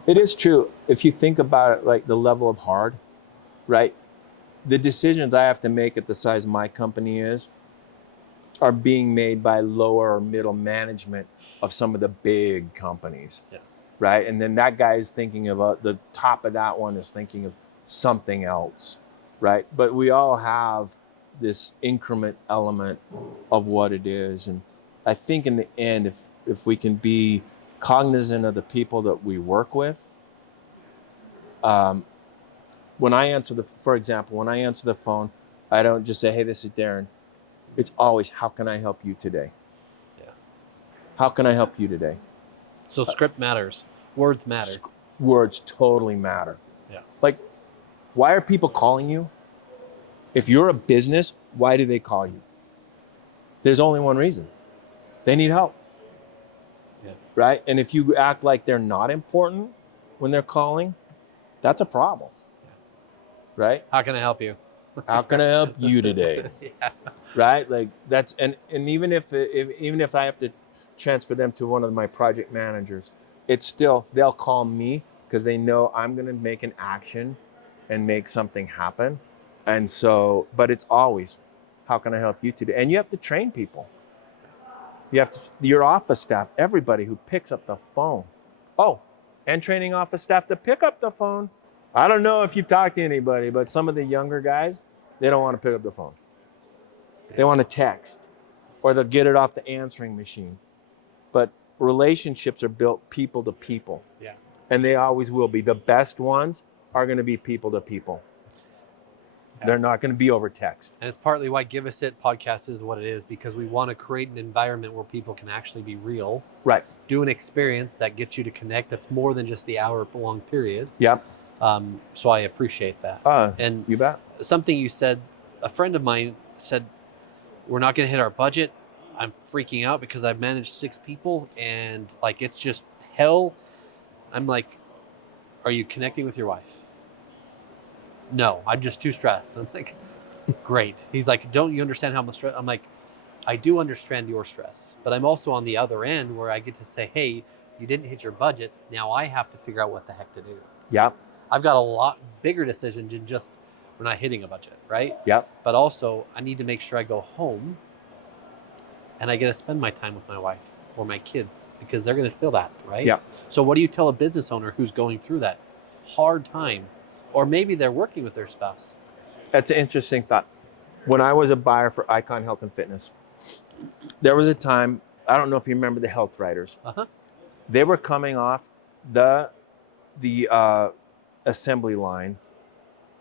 It is true. If you think about it, like the level of hard, right? The decisions I have to make at the size my company are being made by lower or middle management of some of the big companies, right? And then that guy is thinking about the top of that one is thinking of something else, right? But we all have this increment element of what it is. And I think in the end, if we can be cognizant of the people that we work with, For example, when I answer the phone, I don't just say, "Hey, this is Darrin." It's always, "How can I help you today? Yeah. How can I help you today?" So script matters. Words matter. Words totally matter. Yeah. Like, why are people calling you? If you're a business, why do they call you? There's only one reason. They need help. Yeah. Right? And if you act like they're not important when they're calling, that's a problem. Right? How can I help you? How can I help you today? Yeah. Right? Like that's and even if I have to transfer them to one of my project managers, it's still they'll call me because they know I'm going to make an action and make something happen. And so, but it's always, how can I help you today? And you have to train people. You have to, your office staff, everybody who picks up the phone. Oh, and training office staff to pick up the phone. I don't know if you've talked to anybody, but some of the younger guys, they don't want to pick up the phone. They want to text, or they'll get it off the answering machine. But relationships are built people to people. Yeah. And they always will be. The best ones are going to be people to people. Yeah. They're not going to be over text. And it's partly why Give Us It podcast is what it is, because we want to create an environment where people can actually be real. Right. Do an experience that gets you to connect. That's more than just the hour-long period. Yep. So I appreciate that. And you bet. Something you said, a friend of mine said, we're not going to hit our budget. I'm freaking out because I've managed 6 people and like, it's just hell. I'm like, are you connecting with your wife? No, I'm just too stressed. I'm like, great. He's like, don't you understand how much stress? I'm like, I do understand your stress, but I'm also on the other end where I get to say, hey, you didn't hit your budget. Now I have to figure out what the heck to do. Yep. I've got a lot bigger decision than just we're not hitting a budget, right? Yep. But also I need to make sure I go home and I get to spend my time with my wife or my kids because they're going to feel that, right? Yep. So what do you tell a business owner who's going through that hard time, or maybe they're working with their spouse? That's an interesting thought. When I was a buyer for Icon Health and Fitness, there was a time, I don't know if you remember the Health Riders. Uh-huh. They were coming off the assembly line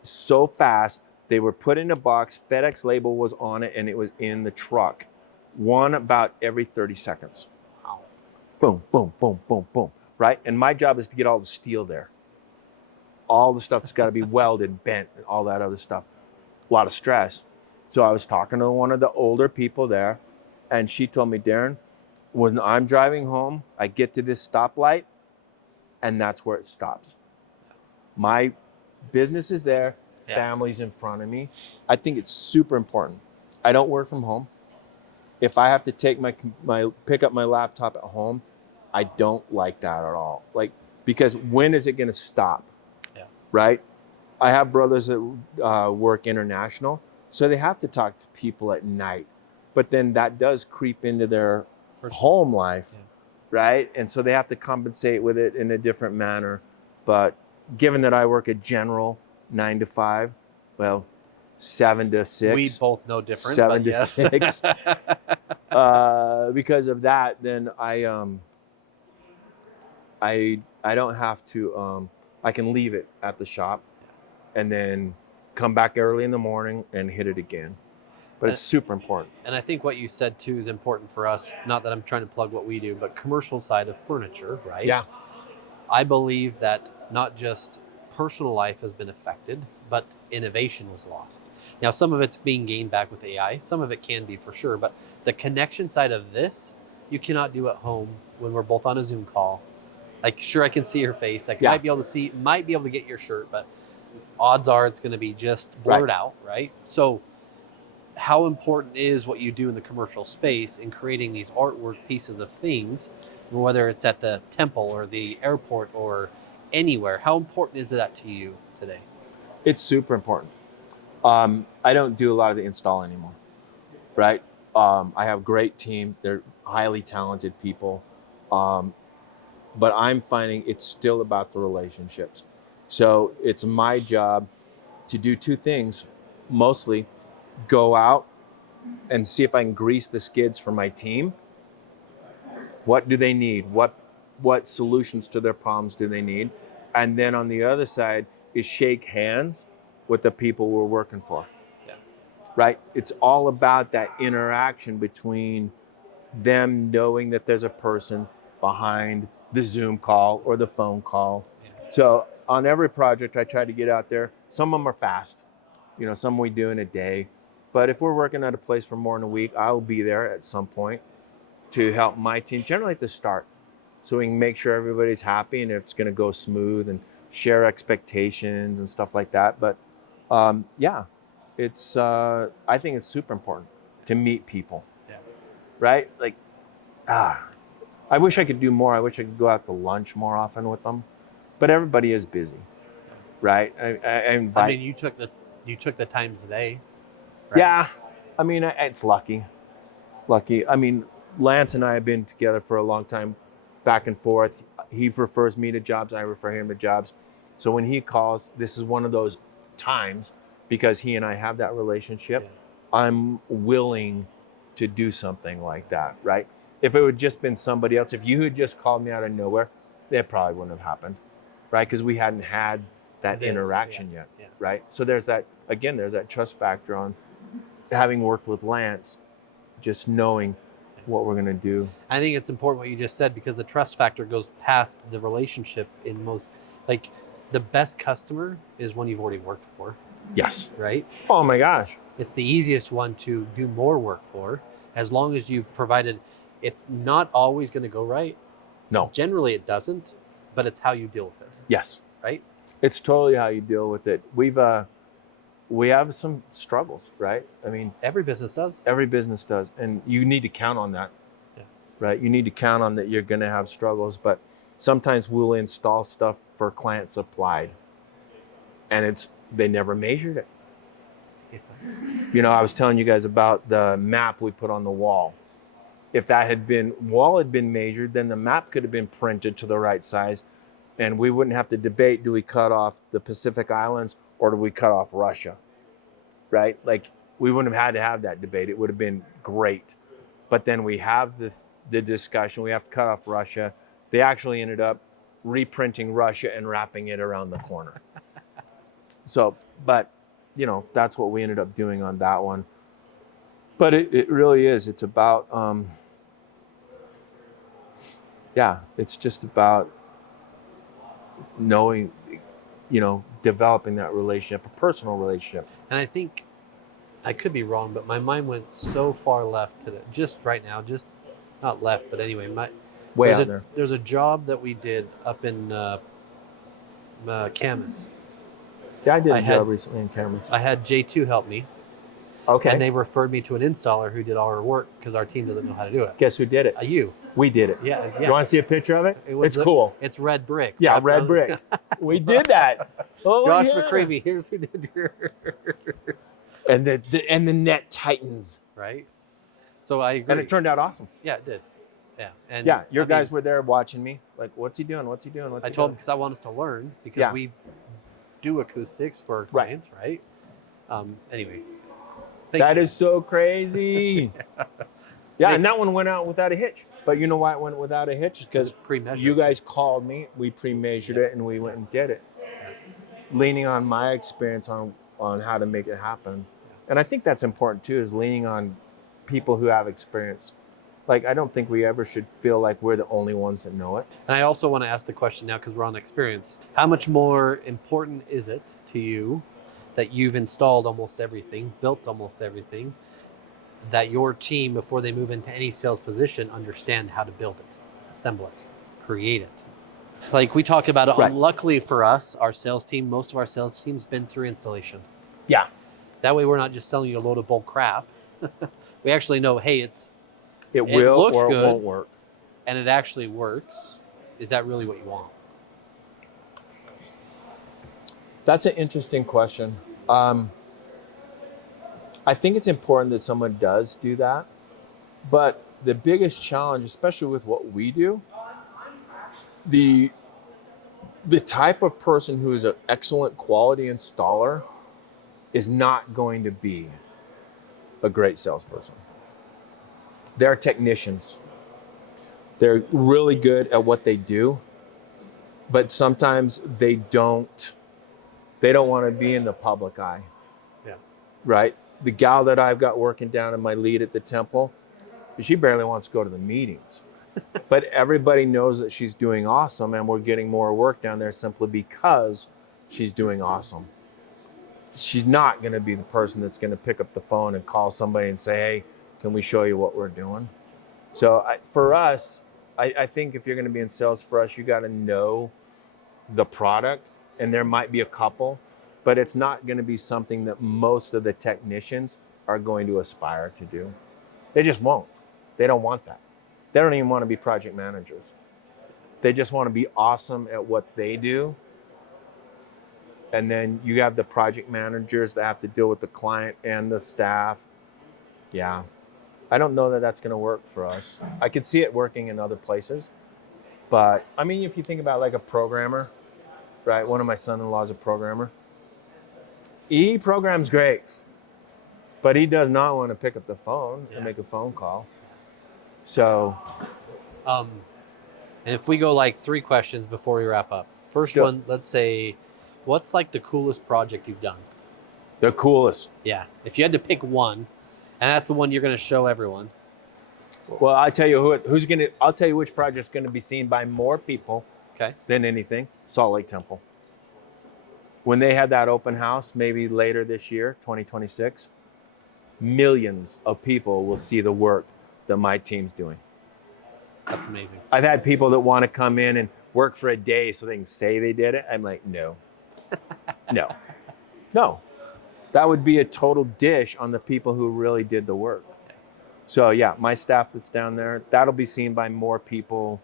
so fast, they were put in a box, FedEx label was on it, and it was in the truck. One about every 30 seconds. Wow. Boom, boom, boom, boom, boom, right? And my job is to get all the steel there. All the stuff that's got to be welded, bent, and all that other stuff. A lot of stress. So I was talking to one of the older people there, and she told me, Darrin, when I'm driving home, I get to this stoplight, and that's where it stops. My business is there, family's in front of me. I think it's super important. I don't work from home. If I have to take pick up my laptop at home, I don't like that at all. Like, because when is it going to stop? Yeah. Right? I have brothers that work international, so they have to talk to people at night. But then that does creep into their home life, right? And so they have to compensate with it in a different manner. But given that I work a general 9 to 5, well, 7 to 6. We both know different. 7 to 6. Because of that, then I don't have to. I can leave it at the shop, and then come back early in the morning and hit it again. But it's super important. And I think what you said too is important for us. Not that I'm trying to plug what we do, but commercial side of furniture, right? Yeah. I believe that not just personal life has been affected, but innovation was lost. Now, some of it's being gained back with AI. Some of it can be for sure, but the connection side of this, you cannot do at home when we're both on a Zoom call. Like, sure, I can see your face. I might be able to get your shirt, but odds are it's going to be just blurred out, right? So how important is what you do in the commercial space in creating these artwork pieces of things, whether it's at the temple or the airport or anywhere? How important is that to you today? It's super important. I don't do a lot of the install anymore, right? I have a great team. They're highly talented people. But I'm finding it's still about the relationships. So it's my job to do 2 things, mostly go out and see if I can grease the skids for my team. What do they need? What solutions to their problems do they need? And then on the other side, is shake hands with the people we're working for. Yeah. Right? It's all about that interaction between them knowing that there's a person behind the Zoom call or the phone call. Yeah. So on every project, I try to get out there. Some of them are fast, some we do in a day. But if we're working at a place for more than a week, I'll be there at some point to help my team, generally at the start, so we can make sure everybody's happy and it's going to go smooth and share expectations and stuff like that. But yeah, it's I think it's super important to meet people. Yeah. Right? Like, I wish I could do more. I wish I could go out to lunch more often with them, but everybody is busy, right? I invite. I mean, you took the time today. Right? Yeah, I mean, it's lucky. I mean, Lance and I have been together for a long time, back and forth. He refers me to jobs, I refer him to jobs. So when he calls, this is one of those times, because he and I have that relationship, yeah. I'm willing to do something like that, right? If it would just been somebody else, if you had just called me out of nowhere, that probably wouldn't have happened, right? Because we hadn't had that interaction yet, right? So there's that trust factor on having worked with Lance, just knowing what we're gonna do. I think it's important what you just said, because the trust factor goes past the relationship in most, like, the best customer is one you've already worked for. Yes. Right? Oh my gosh. It's the easiest one to do more work for, as long as you've provided. It's not always going to go right. No. Generally it doesn't, but it's how you deal with it. Yes. Right? It's totally how you deal with it. We have some struggles, right? I mean, every business does. Every business does. And you need to count on that. Yeah. Right? You need to count on that you're going to have struggles, but sometimes we'll install stuff for client supplied and they never measured it. Yeah. I was telling you guys about the map we put on the wall. If that wall had been measured, then the map could have been printed to the right size, and we wouldn't have to debate, do we cut off the Pacific Islands or do we cut off Russia, right? Like, we wouldn't have had to have that debate. It would have been great. But then we have the discussion, we have to cut off Russia. They actually ended up reprinting Russia and wrapping it around the corner. So, but, that's what we ended up doing on that one. But it really is. It's about, it's just about knowing, developing that relationship, a personal relationship. And I think, I could be wrong, but my mind went so far left today, just right now, just not left, but anyway, there's a job that we did up in Camas. Yeah, I did a job recently in Camas. I had J2 help me. Okay. And they referred me to an installer who did all our work, because our team doesn't know how to do it. Guess who did it? You. We did it. Yeah. You want to see a picture of it? It's cool. It's red brick. Yeah, red brick. We did that. Oh, Josh McCravey, here's who did your... and the net tightens. Right? So I agree. And it turned out awesome. Yeah, it did. Yeah. And yeah, your guys were there watching me. Like, what's he doing? What's he doing? I told him, because I want us to learn, because we do acoustics for our clients, right? Anyway. That is so crazy. Yeah, and that one went out without a hitch. But you know why it went without a hitch? Because you guys called me, we pre-measured it, and we went and did it. Leaning on my experience on how to make it happen. And I think that's important too, is leaning on people who have experience. Like, I don't think we ever should feel like we're the only ones that know it. And I also want to ask the question now, because we're on experience. How much more important is it to you that you've installed almost everything, built almost everything, that your team, before they move into any sales position, understand how to build it, assemble it, create it? Like we talk about it, luckily for us, our sales team, most of our sales team's been through installation. Yeah. That way we're not just selling you a load of bulk crap. We actually know, hey, it will looks or good, it won't work. And it actually works. Is that really what you want? That's an interesting question. I think it's important that someone does do that. But the biggest challenge, especially with what we do, the type of person who is an excellent quality installer is not going to be a great salesperson. They're technicians. They're really good at what they do, but sometimes they don't They don't want to be in the public eye. Yeah. Right? The gal that I've got working down in my lead at the temple, she barely wants to go to the meetings. But everybody knows that she's doing awesome, and we're getting more work down there simply because she's doing awesome. She's not going to be the person that's going to pick up the phone and call somebody and say, hey, can we show you what we're doing? So for us, I think if you're going to be in sales for us, you got to know the product, and there might be a couple, but it's not going to be something that most of the technicians are going to aspire to do. They just won't. They don't want that. They don't even want to be project managers. They just want to be awesome at what they do. And then you have the project managers that have to deal with the client and the staff. Yeah. I don't know that that's going to work for us. I could see it working in other places. But I mean, if you think about like a programmer, right? One of my son-in-laws a programmer. He programs great, but he does not want to pick up the phone and make a phone call. So, and if we go like 3 questions before we wrap up. First one, let's say, what's like the coolest project you've done? The coolest. Yeah. If you had to pick one, and that's the one you're going to show everyone. Well, I tell you I'll tell you which project's going to be seen by more people than anything. Salt Lake Temple. When they had that open house, maybe later this year, 2026, millions of people will see the work that my team's doing. That's amazing. I've had people that want to come in and work for a day so they can say they did it. I'm like, no. No. That would be a total dish on the people who really did the work. So yeah, my staff that's down there, that'll be seen by more people,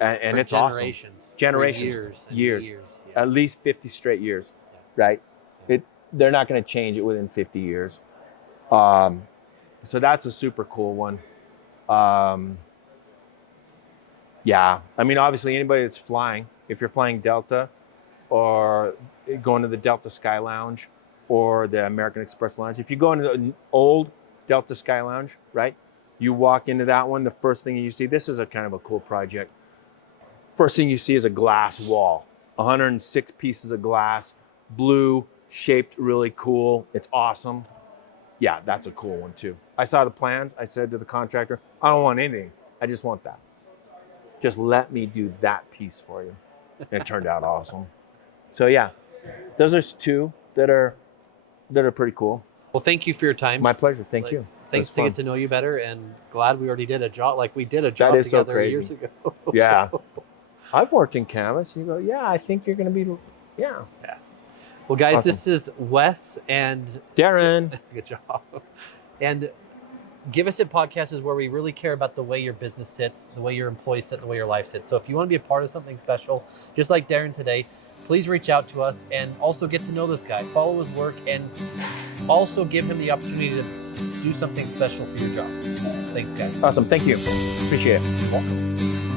and it's awesome. Generations. Years. Yeah. At least 50 straight years, right? They're not going to change it within 50 years. So that's a super cool one. Yeah, I mean, obviously anybody that's flying, if you're flying Delta or going to the Delta Sky Lounge or the American Express Lounge, if you go into an old Delta Sky Lounge, right? You walk into that one, the first thing you see, this is a kind of a cool project. First thing you see is a glass wall, 106 pieces of glass, blue, shaped really cool. It's awesome. Yeah, that's a cool one too. I saw the plans. I said to the contractor, I don't want anything. I just want that. Just let me do that piece for you. And it turned out awesome. So yeah, those are 2 that are pretty cool. Well, thank you for your time. My pleasure. Thank you. Thanks to get to know you better, and glad we already did a job. Like we did a job that is together so crazy. Years ago. Yeah. I've worked in canvas. You go, yeah, I think you're going to be, yeah. Well, guys, Awesome. This is Wes and Darrin. Good job. And Give Us It podcast is where we really care about the way your business sits, the way your employees sit, the way your life sits. So if you want to be a part of something special, just like Darrin today, please reach out to us and also get to know this guy, follow his work, and also give him the opportunity to do something special for your job. Thanks, guys. Awesome. Thank you. Appreciate it. You're welcome.